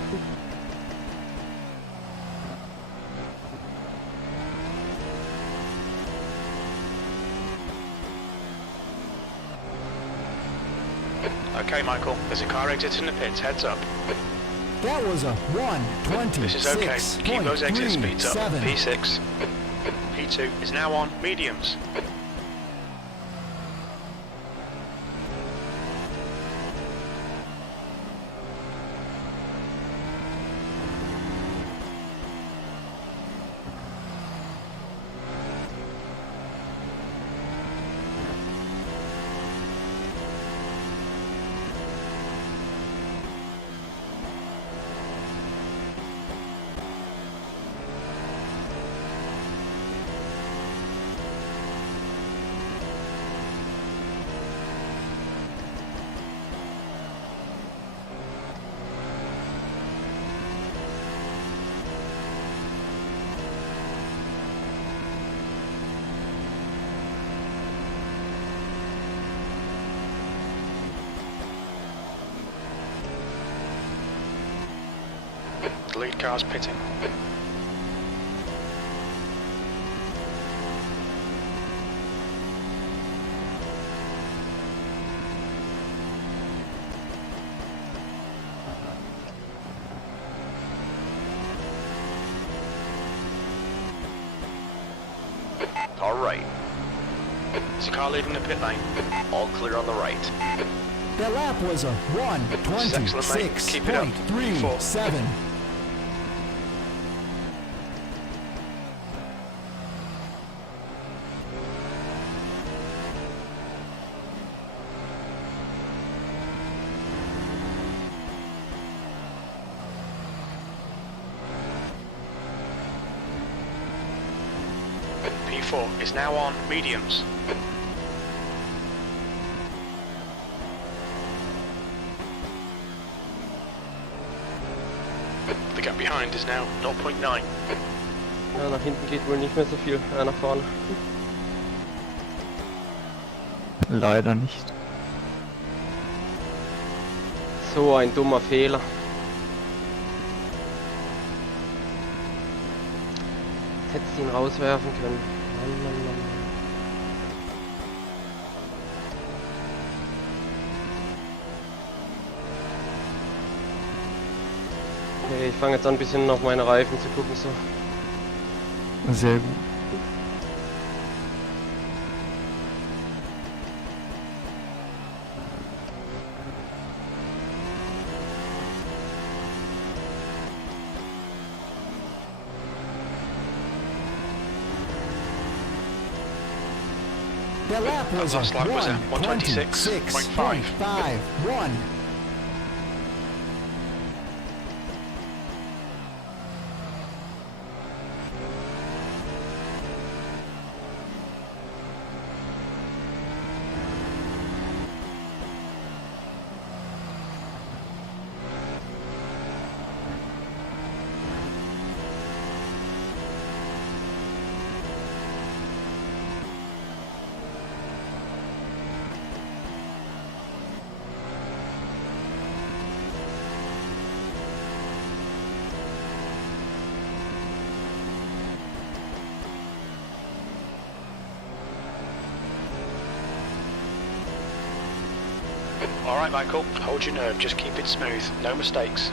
Okay, Michael, there's a car exiting the pits. Heads up. That was a This is okay. Keep those exit speeds up. 1:26.37. P6. P2 is now on mediums. The lead car's pitting. All right. There's a car leaving the pit lane. All clear on the right. That lap was a Excellent, mate. Keep it up. 1:26.37. P4 is now on mediums. The gap behind is now 0.9. Ja, nach hinten geht wohl nicht mehr so viel, nach vorne. Leider nicht. So ein dummer Fehler. Jetzt hättest du ihn rauswerfen können. Mann, Mann, Mann. Okay, ich fange jetzt an, ein bisschen auf meine Reifen zu gucken. So. Sehr gut. The lap was a Last lap was a 1:26.51. Alright, Michael, hold your nerve, just keep it smooth, no mistakes.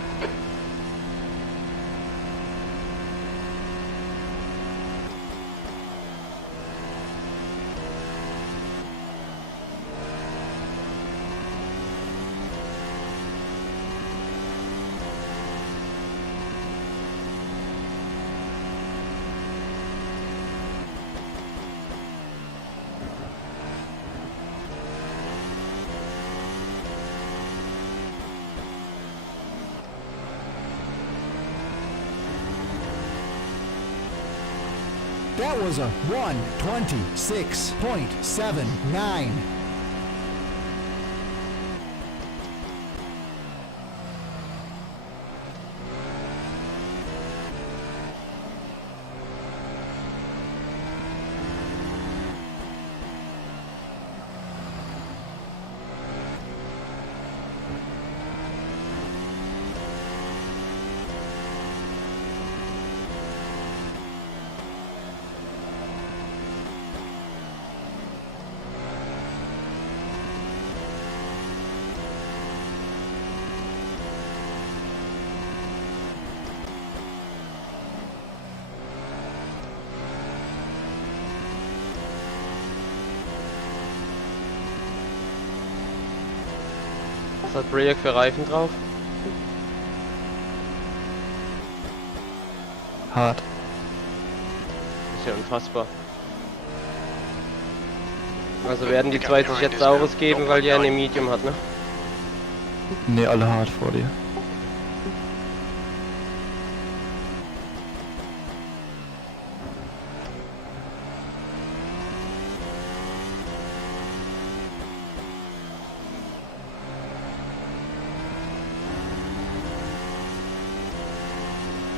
That was a 1:26.79. Was hat Prix für Reifen drauf? Hart. Ist ja unfassbar. Also werden die zwei sich jetzt Saures geben, weil die eine Medium hat, ne? Ne, alle hart vor dir.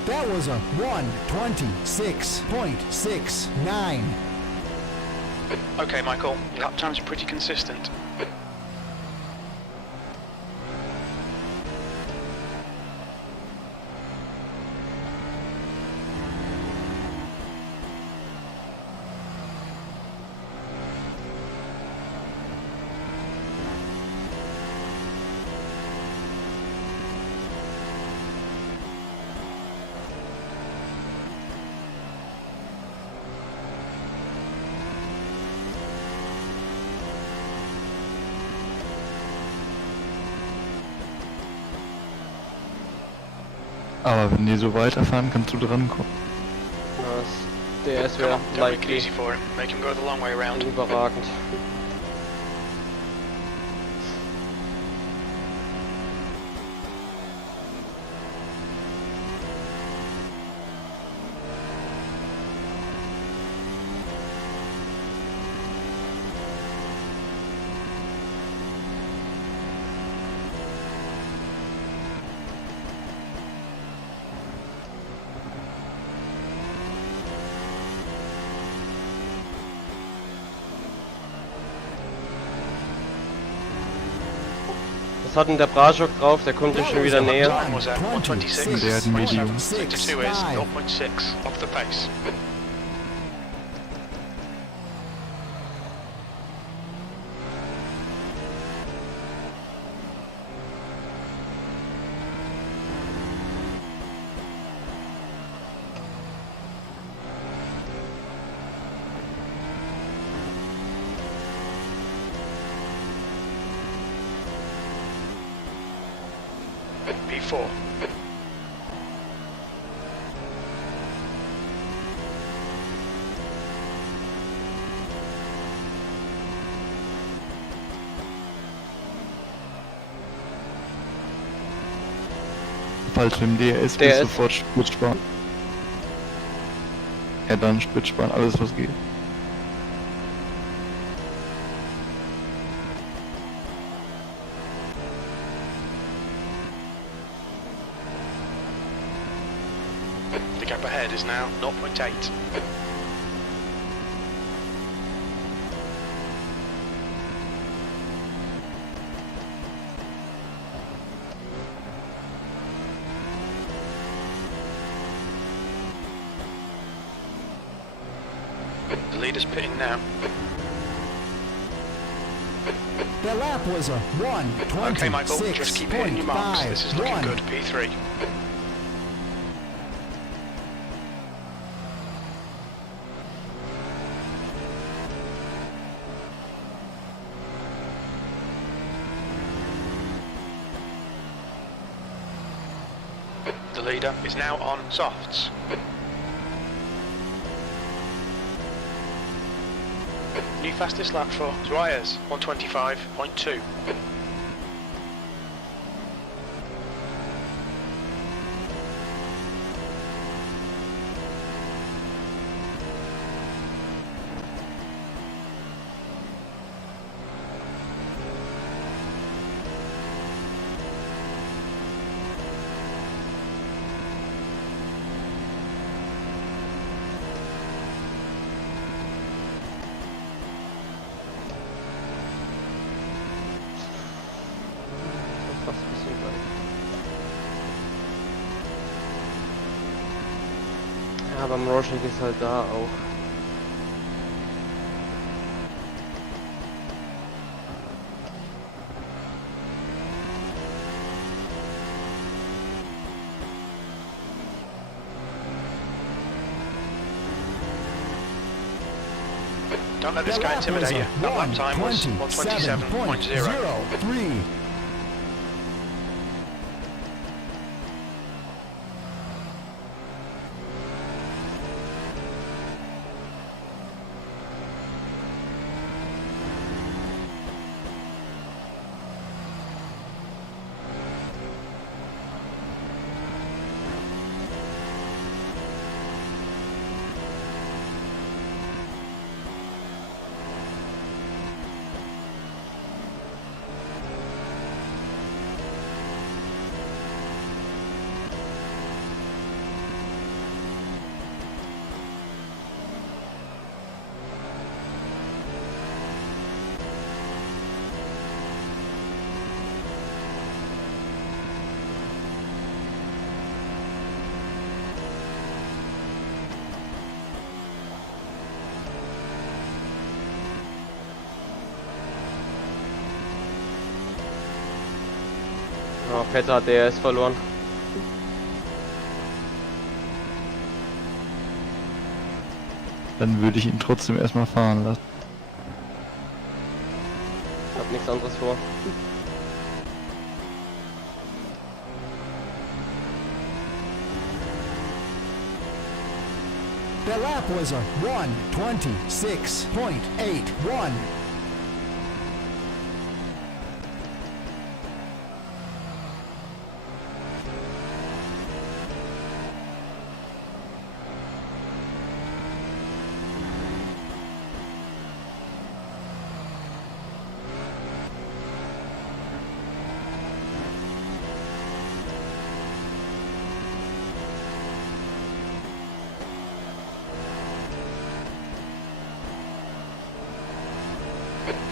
That was a 1:26.69. Okay, Michael, your lap times are pretty consistent. Aber wenn die so weiterfahren, kannst du drankommen. Das DS wäre Come on, don't make it likely easy for him. Make him go the long way around. überragend. Das hat der Brajok drauf, der kommt ja schon wieder näher. Time was at 126. Der hat Medium. Sector 2 is 0.6 off the pace. P4. Fallschirm DRS Der bis ist- sofort Sprit sparen. Ja, dann Sprit sparen, alles was geht. The gap ahead is now 0.8. The leader's pitting now. The lap was a 1:26.5. Okay, Michael, just keep hitting your marks. This is looking good. P3. The leader is now on softs. New fastest lap for Dwyer's 125.2. Fast ein bisschen weit. Ja, beim Roschek ist halt da auch. Don't let this The guy lap was intimidate you. a That lap time was 127.0. 1:27.03. Oh, Petter hat DRS verloren. Dann würde ich ihn trotzdem erstmal fahren lassen. Ich hab nichts anderes vor. The lap was a 1:26.81.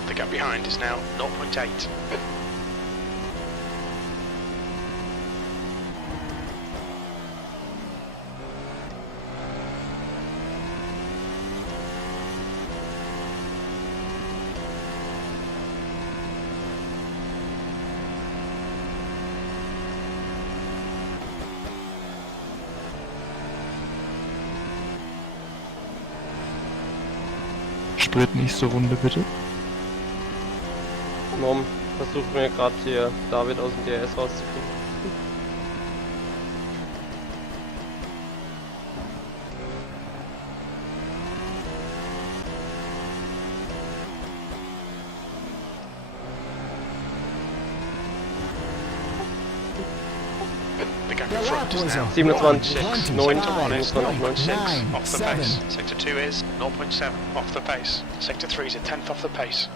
The gap behind is now 0.8. Sprit nächste Runde bitte. Mom versucht mir gerade hier David aus dem DRS rauszukriegen. The gap in front is now 27, 9, 0.6 off the 7. pace. Sector 2 is 0.7 off the pace. Sector 3 is a tenth off the pace.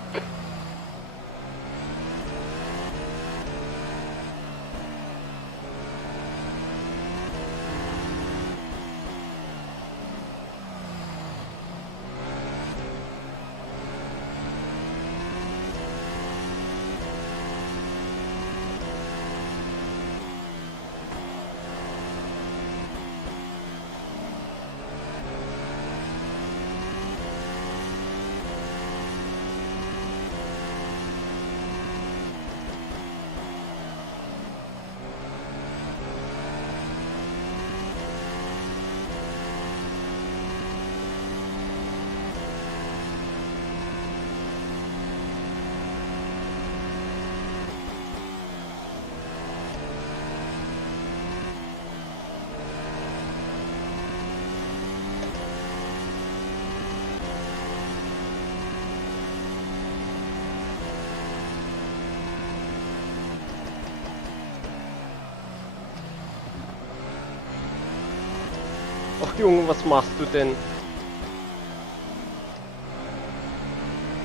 Ach Junge, was machst du denn?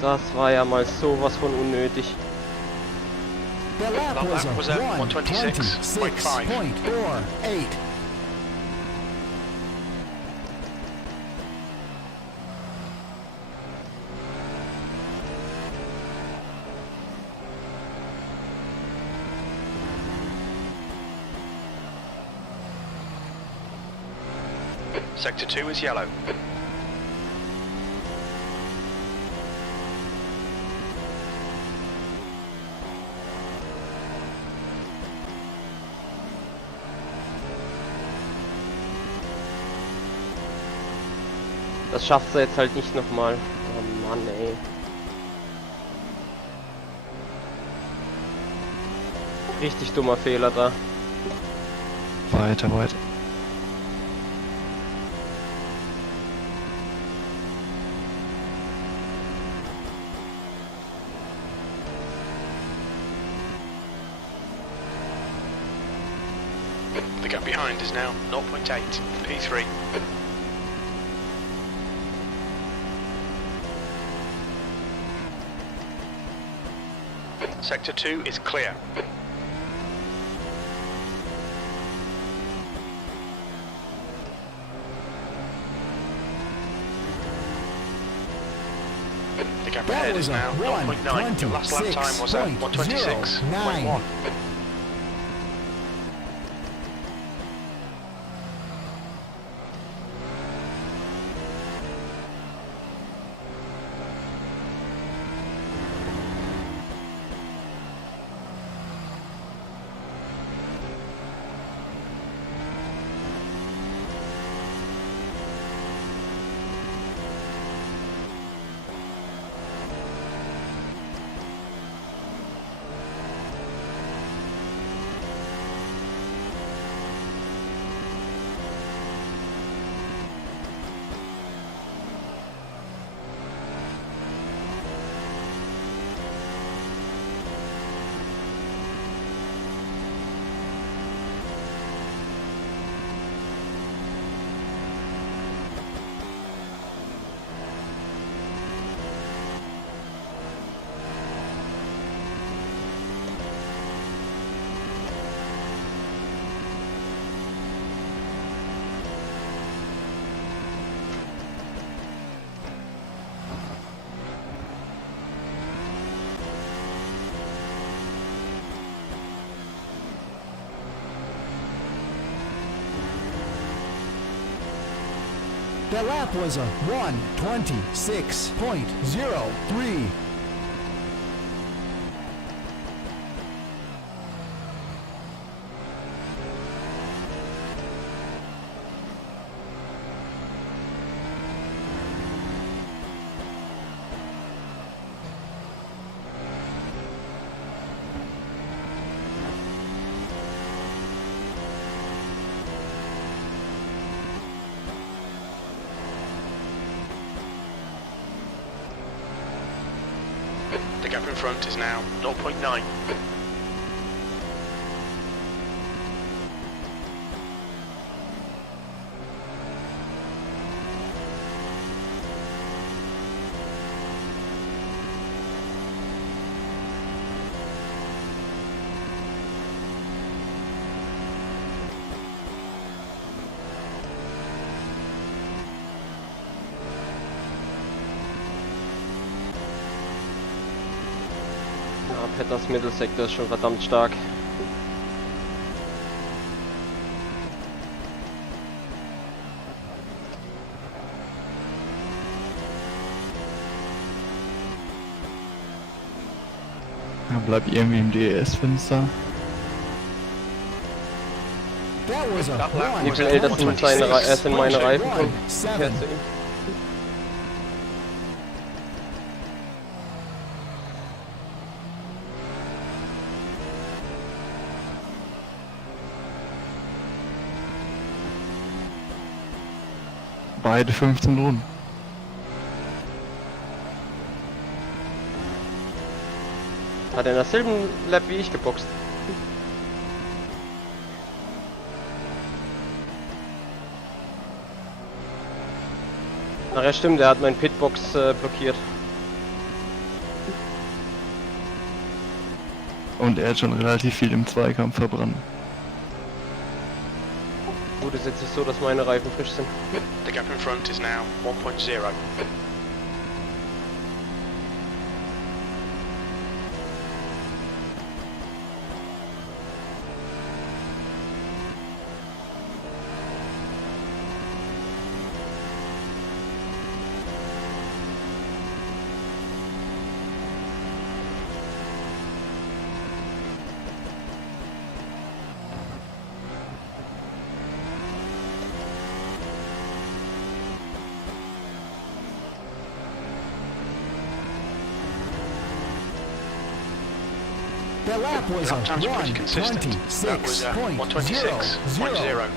Das war ja mal sowas von unnötig. The lap That was lap was a at 126.48. Sector 2 is yellow. Das schafft er jetzt halt nicht nochmal. Oh Mann, ey. Richtig dummer Fehler da. Weiter, weiter. The gap behind is now 0.8, P3. Sector 2 is clear. The gap That ahead was is a now 0.9. Your last lap time was at 1:26.09. 1:26.1. The lap was a 1:26.03. The gap in front is now 0.9. Ja, Petters Mittelsektor ist schon verdammt stark. Ja, bleib irgendwie im DES-Fenster. That was a That lap Wie was viel at älter sind, sind meine Reifen von 7. her zu ihm? Beide 15 Runden. Hat er in derselben Lap wie ich geboxt. Ach ja, stimmt, er hat mein Pitbox blockiert. Und er hat schon relativ viel im Zweikampf verbrannt. Gut, ist jetzt nicht so, dass meine Reifen frisch sind. The gap in front is now 1.0. The lap was Lap time's pretty consistent. That was 126.0. 126.0.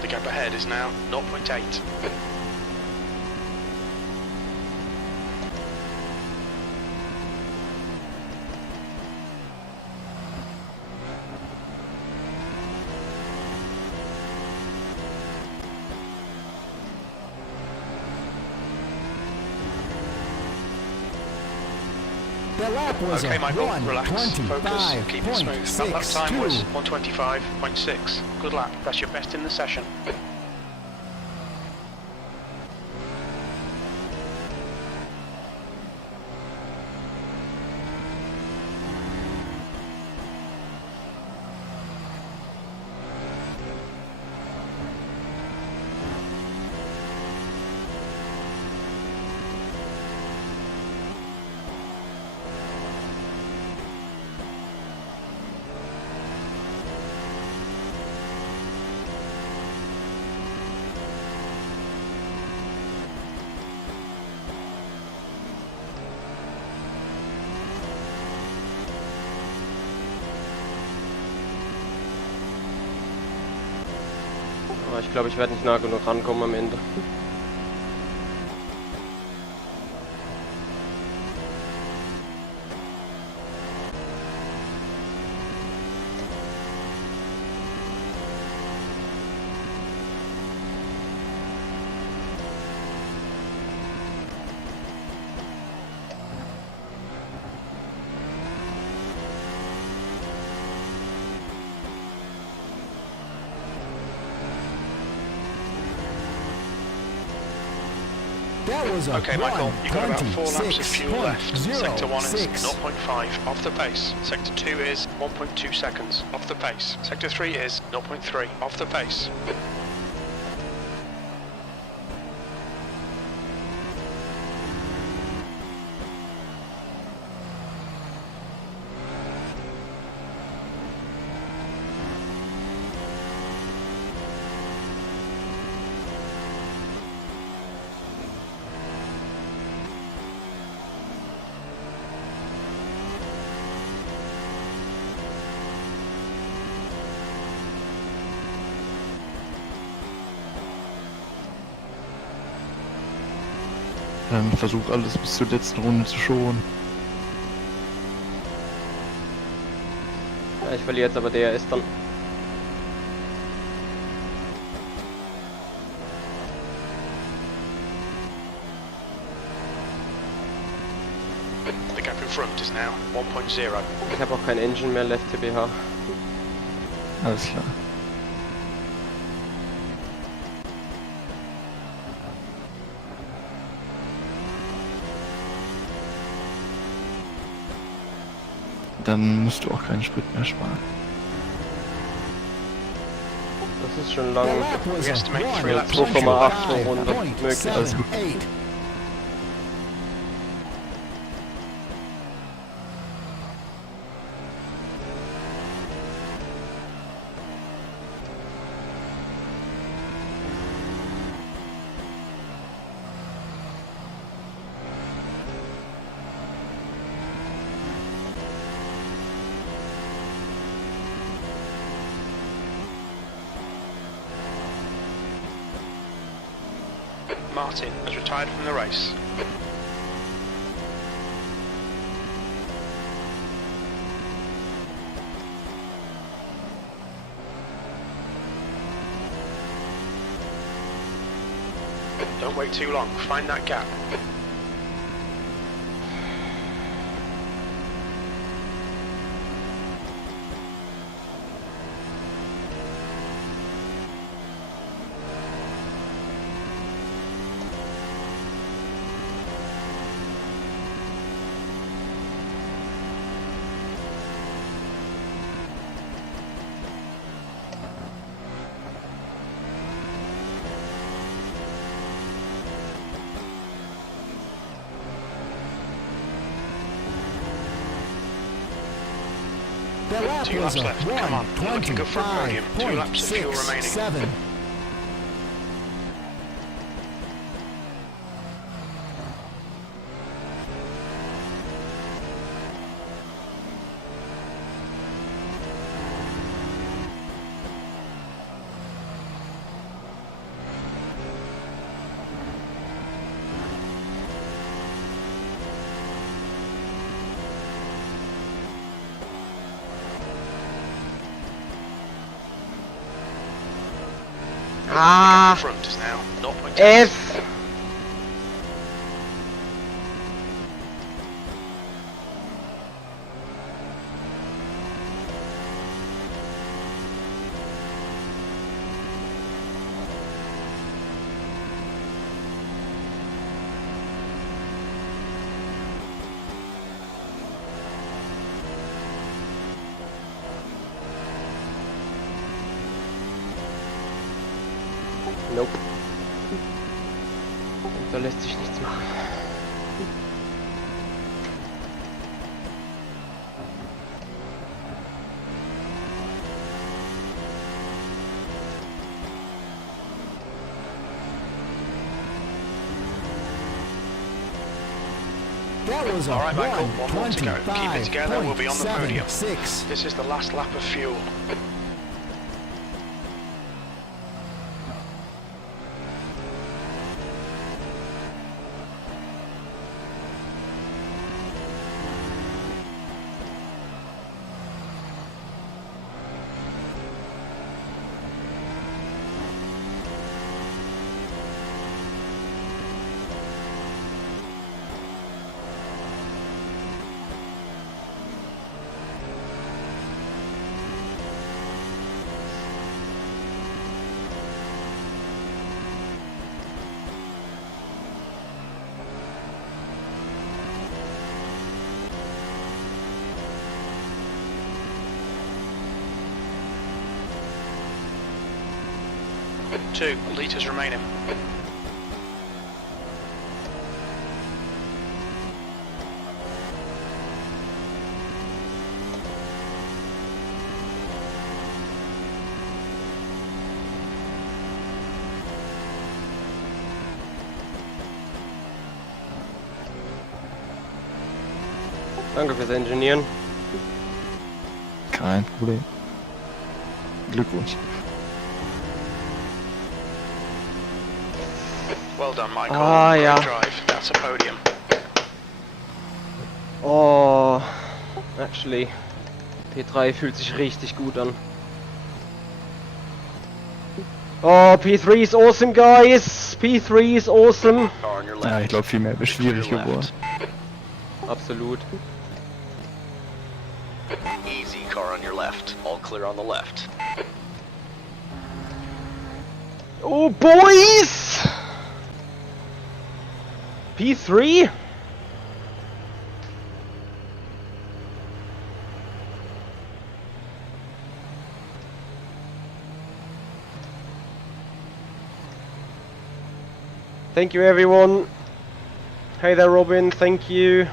The gap ahead is now 0.8. The lap was Okay, a Michael, relax, focus, keep it smooth. That lap time was 1:25.62. 125.6. Good lap, that's your best in the session. Aber ich glaube, ich werde nicht nah genug rankommen am Ende. That was a Okay, Michael, you've got about 4 laps of fuel left. Sector 1 is 0.5 off the pace. Sector 2 is 1.2 seconds off the pace. Sector 3 is 0.3 off the pace. Dann versuch alles bis zur letzten Runde zu schonen. Ja, ich verliere jetzt aber DRS dann. The gap in front is now 1.0. Ich habe auch kein Engine mehr left TBH. Alles klar. Dann musst du auch keinen Sprit mehr sparen. Das ist schon lang. We estimate 3 laps 2,8 pro Runde möglich. Alles gut. Martin has retired from the race. Don't wait too long, find that gap. The lap 2 was laps a left, come on, we're looking good for a podium. 2 laps of fuel remaining. 1:25.67. Ah, The front is now 0.8. F. Nope. Und da lässt sich nichts machen. That was a All right, Michael, 1 more to go. Keep it together, we'll be on the podium. 1:25.76. This is the last lap of fuel. 2 litres remaining. Danke fürs Engineeren. Kein Problem. Glückwunsch. Well done, Michael. Ah, Great ja. drive. That's a podium. Oh, actually, P3 fühlt sich richtig gut an. Oh, P3 is awesome, guys. P3 is awesome. Car on your Ja, ich left. glaube, viel mehr wäre schwierig geworden. Absolut. Easy, car on your left. All clear on the left. Oh, boys! P3? Thank you, everyone. Hey there, Robin. Thank you.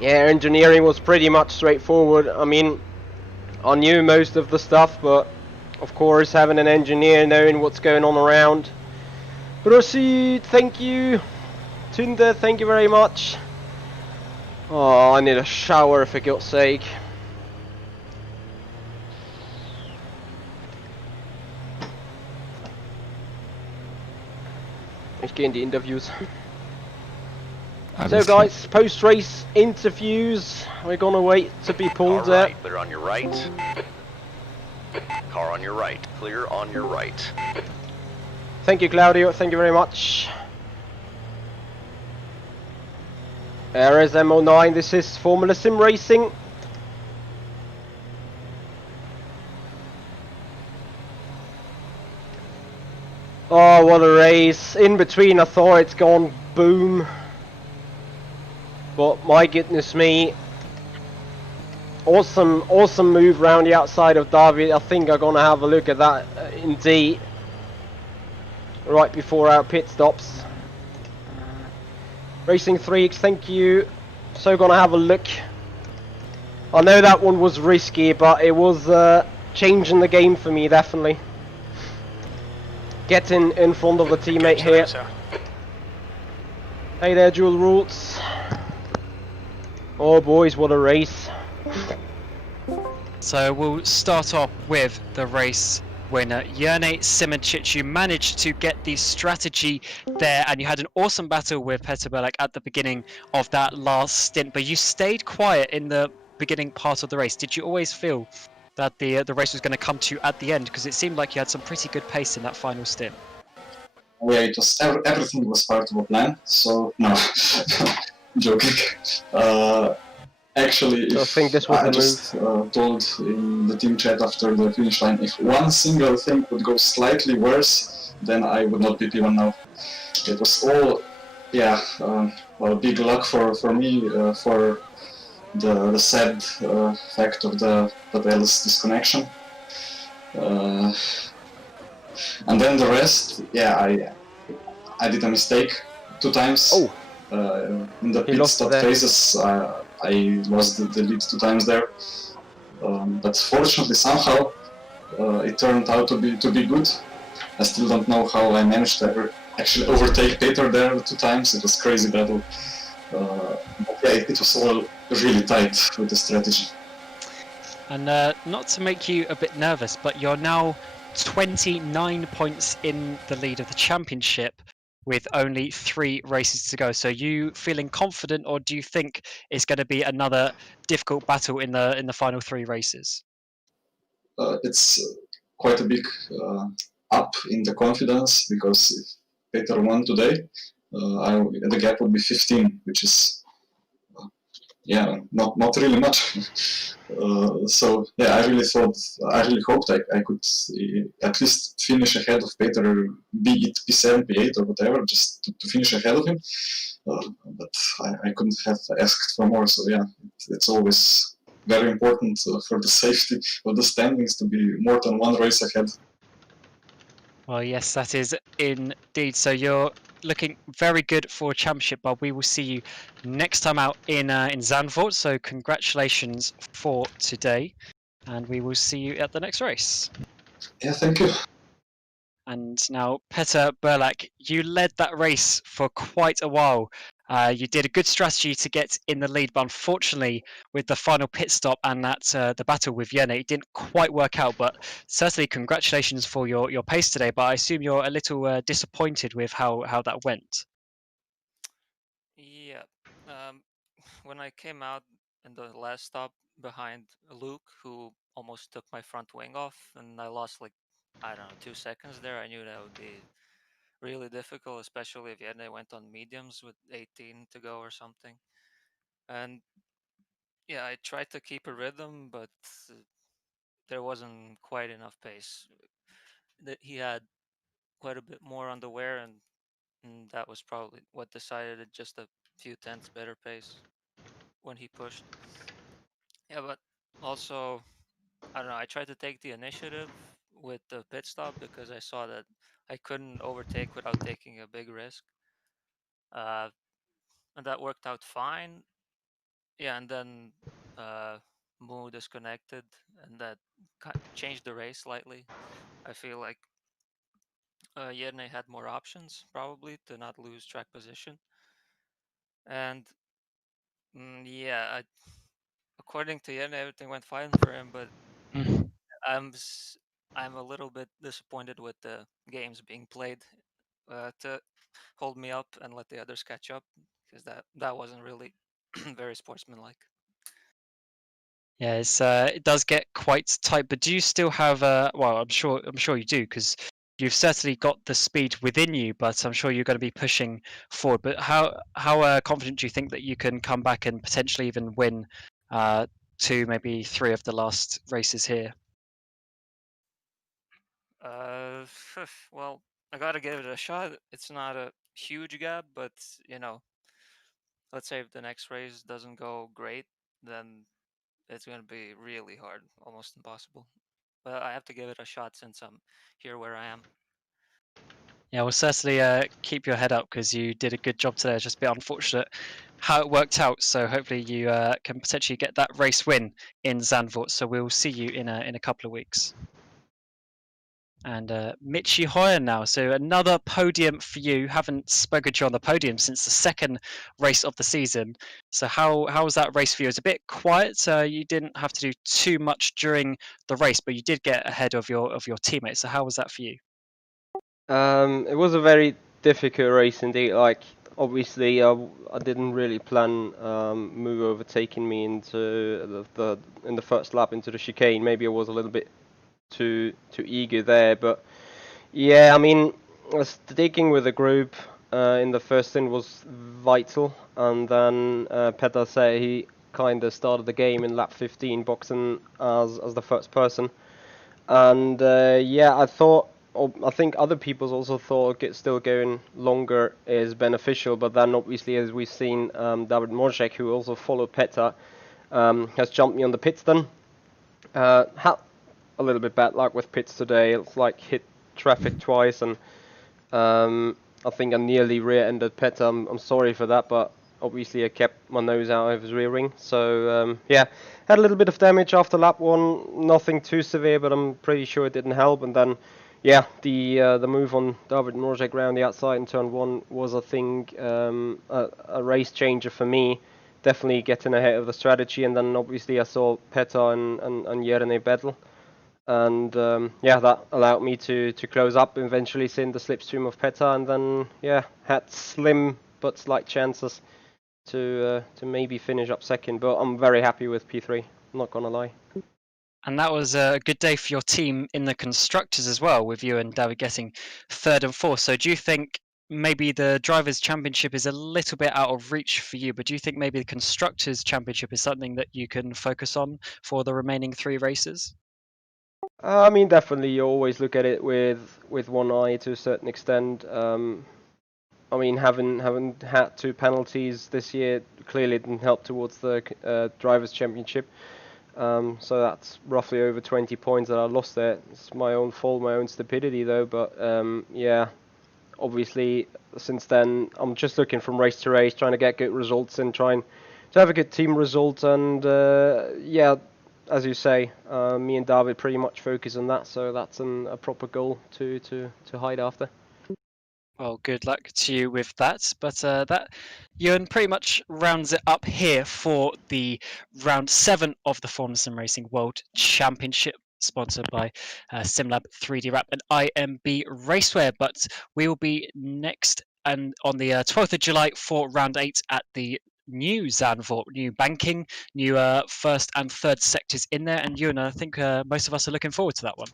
Yeah, engineering was pretty much straightforward. I mean, I knew most of the stuff, but of course having an engineer knowing what's going on around. Proceed, thank you. Tunde, thank you very much. Oh, I need a shower for God's sake. Ich gehe in die Interviews. So Alles klar. guys, post-race interviews. We're gonna wait to be Car pulled there. right, clear on your right. Car on your right, clear on your right. Thank you, Claudio. Thank you very much. RSMO9, this is Formula Sim Racing. Oh, what a race. In between, I thought it's gone boom. But my goodness me. Awesome move round the outside of David. I think I'm gonna have a look at that indeed. Right before our pit stops. Racing 3X, thank you. So gonna have a look. I know that one was risky, but it was changing the game for me, definitely. Getting in front of the teammate here. Hey there, Dual Rules. Oh boys, what a race. So we'll start off with the race winner. Jerne Simoncic, you managed to get the strategy there, and you had an awesome battle with Peter Belak at the beginning of that last stint, but you stayed quiet in the beginning part of the race. Did you always feel that the race was going to come to you at the end? Because it seemed like you had some pretty good pace in that final stint. Yeah, it was everything was part of a plan. So no, joking. Actually, So I think this was I the just told in the team chat after the finish line, if one single thing would go slightly worse, then I would not be P1 now. It was all, yeah, well, big luck for me for the sad fact of the Patel's disconnection. And then the rest, yeah, I did a mistake 2 times. Oh. In the He pit lost stop there. phases, I lost the lead 2 times there. But fortunately, somehow, it turned out to be good. I still don't know how I managed to actually overtake Peter there 2 times. It was crazy battle. But yeah, it was all really tight with the strategy. And not to make you a bit nervous, but you're now 29 points in the lead of the championship with only 3 races to go. So you feeling confident, or do you think it's going to be another difficult battle in the final 3 races? It's quite a big up in the confidence, because if Peter won today, the gap would be 15, which is yeah, not really much. So yeah, I really hoped I could at least finish ahead of Peter, be it P7, P8 or whatever, just to finish ahead of him. But I couldn't have asked for more. So yeah, it's always very important for the safety of the standings to be more than one race ahead. Well, yes, that is indeed. So you're looking very good for a championship, but we will see you next time out in Zandvoort. So congratulations for today, and we will see you at the next race. Yeah, thank you. And now, Petter Burlak, you led that race for quite a while. You did a good strategy to get in the lead, but unfortunately, with the final pit stop and that the battle with Yene, it didn't quite work out. But certainly, congratulations for your pace today. But I assume you're a little disappointed with how that went. Yeah. When I came out in the last stop behind Luke, who almost took my front wing off, and I lost like, I don't know, 2 seconds there, I knew that would be really difficult, especially if Yene went on mediums with 18 to go or something. And yeah, I tried to keep a rhythm, but there wasn't quite enough pace. He had quite a bit more on the wear, and that was probably what decided it, just a few tenths better pace when he pushed. Yeah, but also, I don't know, I tried to take the initiative with the pit stop because I saw that I couldn't overtake without taking a big risk. And that worked out fine. Yeah, and then Moo disconnected, and that changed the race slightly. I feel like Yerne had more options probably to not lose track position. And yeah, according to Yerne, everything went fine for him, but I'm a little bit disappointed with the games being played to hold me up and let the others catch up, because that wasn't really very sportsmanlike. Yeah, it does get quite tight. But do you still have well, I'm sure you do, because you've certainly got the speed within you. But I'm sure you're going to be pushing forward. But how confident do you think that you can come back and potentially even win 2, maybe 3 of the last races here? Well, I gotta give it a shot. It's not a huge gap, but let's say if the next race doesn't go great, then it's gonna be really hard, almost impossible. But I have to give it a shot since I'm here where I am. Yeah, well, certainly keep your head up, because you did a good job today. It's just a bit unfortunate how it worked out. So hopefully you can potentially get that race win in Zandvoort. So we'll see you in a couple of weeks. And Mitchie Hoyer now. So another podium for you. Haven't spoken to you on the podium since the second race of the season. So how was that race for you? It was a bit quiet. You didn't have to do too much during the race, but you did get ahead of your teammates. So how was that for you? It was a very difficult race indeed. Like, obviously, I didn't really plan Moo overtaking me into in the first lap into the chicane. Maybe I was a little bit too eager there, but yeah, I mean, sticking with the group in the first stint was vital, and then Petter said he kind of started the game in lap 15, boxing as the first person, and yeah, I think other people's also thought still going longer is beneficial, but then obviously, as we've seen, David Morzek, who also followed Petter, has jumped me on the pits then. Had a little bit bad luck with pits today. It's like hit traffic twice, and I think I nearly rear-ended Petter. I'm sorry for that, but obviously I kept my nose out of his rear wing. So yeah, had a little bit of damage after lap 1. Nothing too severe, but I'm pretty sure it didn't help. And then yeah, the move on David Morzek around the outside in turn 1 was, I think, a race changer for me. Definitely getting ahead of the strategy, and then obviously I saw Petter and Jernej battle. And yeah, that allowed me to close up, eventually seeing the slipstream of Petter, and then yeah, had slim but slight chances to maybe finish up second. But I'm very happy with P3, not gonna lie. And that was a good day for your team in the constructors as well, with you and David getting 3rd and 4th. So do you think maybe the Drivers' Championship is a little bit out of reach for you, but do you think maybe the Constructors' Championship is something that you can focus on for the remaining 3 races? I mean, definitely you always look at it with one eye to a certain extent. I mean, having had 2 penalties this year clearly didn't help towards the Drivers' Championship. So that's roughly over 20 points that I lost there. It's my own fault, my own stupidity though, but yeah, obviously since then I'm just looking from race to race, trying to get good results and trying to have a good team result, and yeah, as you say, me and David pretty much focus on that, so that's a proper goal to hide after. Well, good luck to you with that. But that, Ewan, pretty much rounds it up here for the round 7 of the Formula Sim Racing World Championship, sponsored by SimLab, 3D Wrap, and IMB Racewear. But we will be next and on the 12th of July for round 8 at the new Zandvoort, new banking, new first and third sectors in there. And Ewan, I think most of us are looking forward to that one.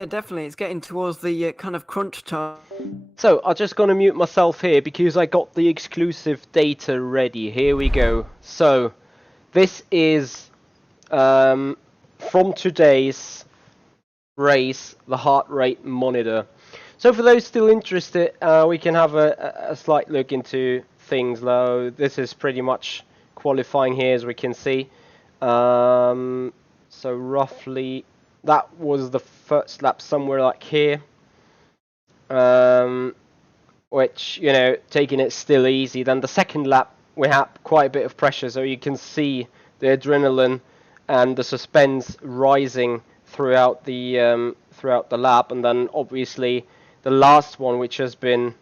Yeah, definitely. It's getting towards the kind of crunch time. So I'm just going to mute myself here because I got the exclusive data ready. Here we go. So this is from today's race, the heart rate monitor. So for those still interested, we can have a slight look into things though. This is pretty much qualifying here, as we can see. So roughly that was the first lap, somewhere like here. Which, you know, taking it still easy. Then the second lap we had quite a bit of pressure, so you can see the adrenaline and the suspense rising throughout the lap. And then obviously the last one, which has been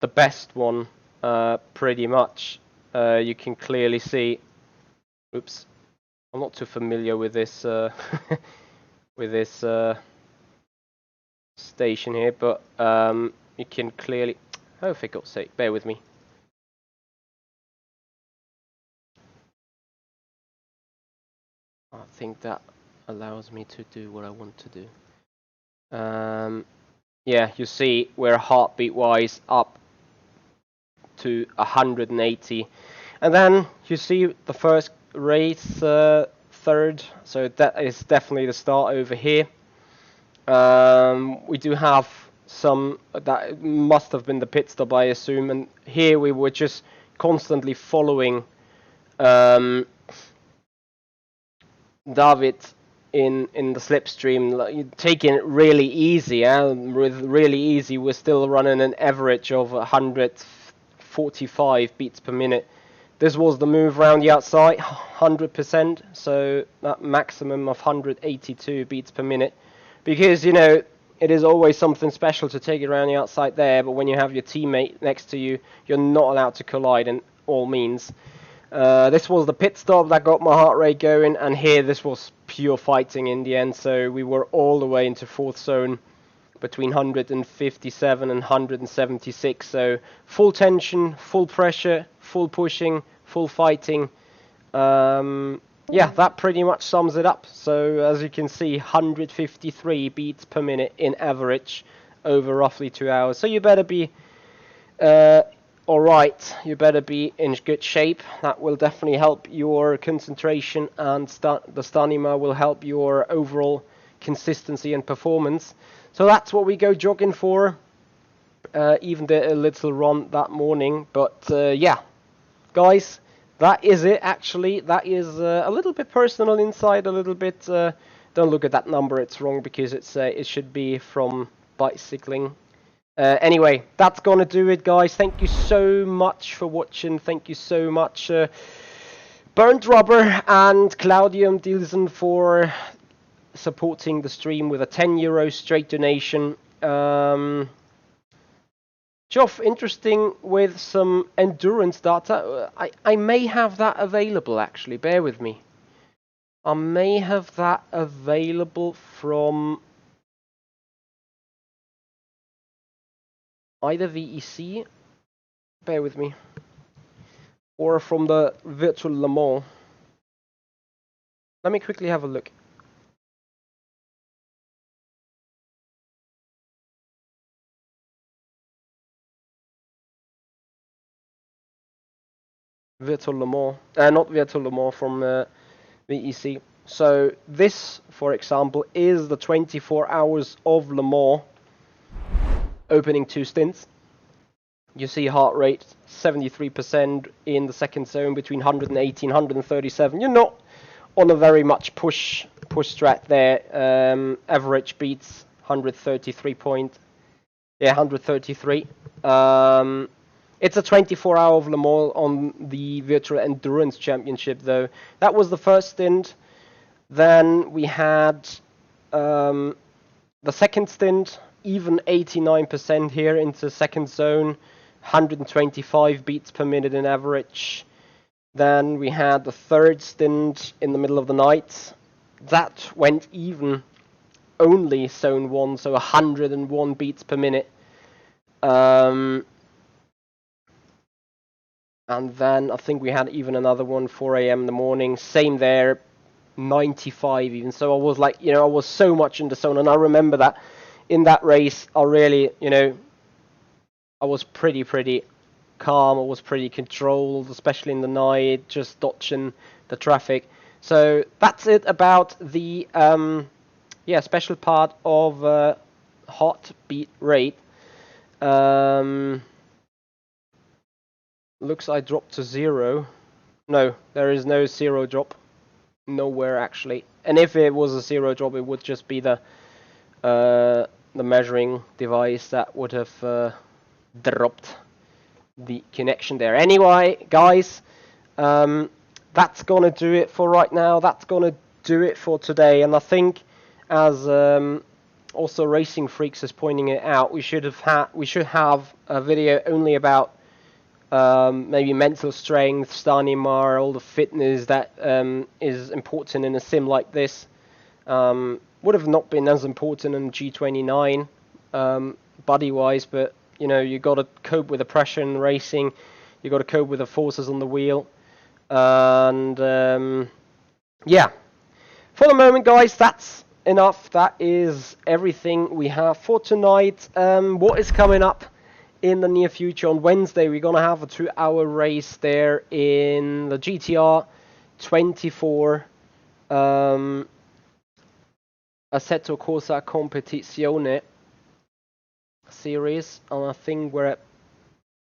the best one, pretty much, you can clearly see. Oops, I'm not too familiar with this with this station here, but you can clearly, oh for God's sake, bear with me. I think that allows me to do what I want to do. Yeah, you see we're heartbeat wise up to 180, and then you see the first race third, so that is definitely the start over here. We do have some, that must have been the pit stop, I assume, and here we were just constantly following David in the slipstream, like, taking it really easy. With really easy, we're still running an average of 145 beats per minute. This was the move around the outside, 100%, so that maximum of 182 beats per minute. Because, you know, it is always something special to take it around the outside there, but when you have your teammate next to you, you're not allowed to collide in all means. This was the pit stop that got my heart rate going, and here this was pure fighting in the end, so we were all the way into fourth zone between 157 and 176, so full tension, full pressure, full pushing, full fighting. Yeah, that pretty much sums it up. So as you can see, 153 beats per minute in average over roughly 2 hours. So you better be alright, you better be in good shape. That will definitely help your concentration, and the stamina will help your overall consistency and performance. So that's what we go jogging for. Even did a little run that morning, but yeah, guys, that is it. Actually, that is a little bit personal inside, a little bit. Don't look at that number; it's wrong because it should be from bicycling. Anyway, that's gonna do it, guys. Thank you so much for watching. Thank you so much, Burnt Rubber and Claudium Dilsen, for supporting the stream with a €10 straight donation. Geoff, interesting with some endurance data. I may have that available, actually. Bear with me. I may have that available from either VEC, bear with me, or from the Virtual Le Mans. Let me quickly have a look. Virtual Le Mans, not Virtual Le Mans, from VEC. So this, for example, is the 24 hours of Le Mans opening 2 stints. You see heart rate 73% in the second zone between 118 and 137. You're not on a very much push strat there. Average beats 133 point. Yeah, 133. It's a 24-hour of Le Mans on the Virtual Endurance Championship, though. That was the first stint. Then we had the second stint, even 89% here into second zone, 125 beats per minute in average. Then we had the third stint in the middle of the night. That went even, only zone 1, so 101 beats per minute. And then I think we had even another one, 4 a.m. in the morning. Same there, 95 even. So I was like, I was so much in the zone. And I remember that in that race, I really, I was pretty calm. I was pretty controlled, especially in the night, just dodging the traffic. So that's it about the special part of hot beat rate. Looks I dropped to 0. No, there is no 0 drop. Nowhere actually. And if it was a 0 drop, it would just be the measuring device that would have dropped the connection there. Anyway, guys, that's gonna do it for right now. That's gonna do it for today. And I think, as also Racing Freaks is pointing it out, we should have a video only about maybe mental strength, stamina, all the fitness that is important in a sim like this. Would have not been as important in G29 body-wise, but you got to cope with the pressure in racing. You got to cope with the forces on the wheel, and yeah. For the moment, guys, that's enough. That is everything we have for tonight. What is coming up in the near future? On Wednesday, we're gonna have a 2-hour race there in the GTR 24 Assetto Corsa Competizione series, and I think we're at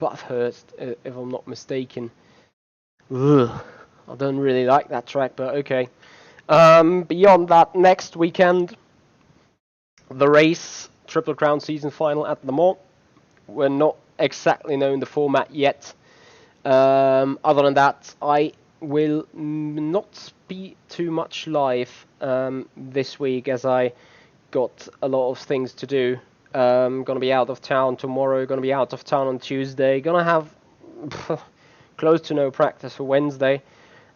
Bathurst, if I'm not mistaken. Ugh, I don't really like that track, but okay. Beyond that, next weekend, the race, Triple Crown season final at Le Mans. We're not exactly knowing the format yet. Other than that, I will not be too much live this week, as I got a lot of things to do. Gonna be out of town tomorrow, gonna be out of town on Tuesday, gonna have close to no practice for Wednesday.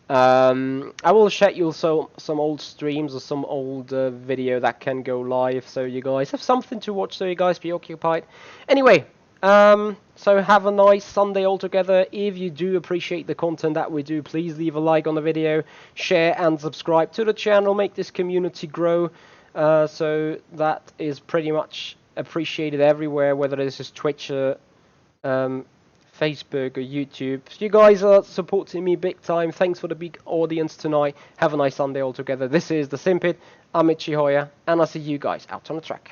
I will schedule some old streams or some old video that can go live, so you guys have something to watch, so you guys be occupied. Anyway, so have a nice Sunday altogether. If you do appreciate the content that we do, please leave a like on the video, share and subscribe to the channel, make this community grow. So that is pretty much appreciated everywhere, whether this is Twitch, Facebook or YouTube. You guys are supporting me big time. Thanks for the big audience tonight. Have a nice Sunday altogether. This is the Simpit. I'm Ichi Hoya, and I'll see you guys out on the track.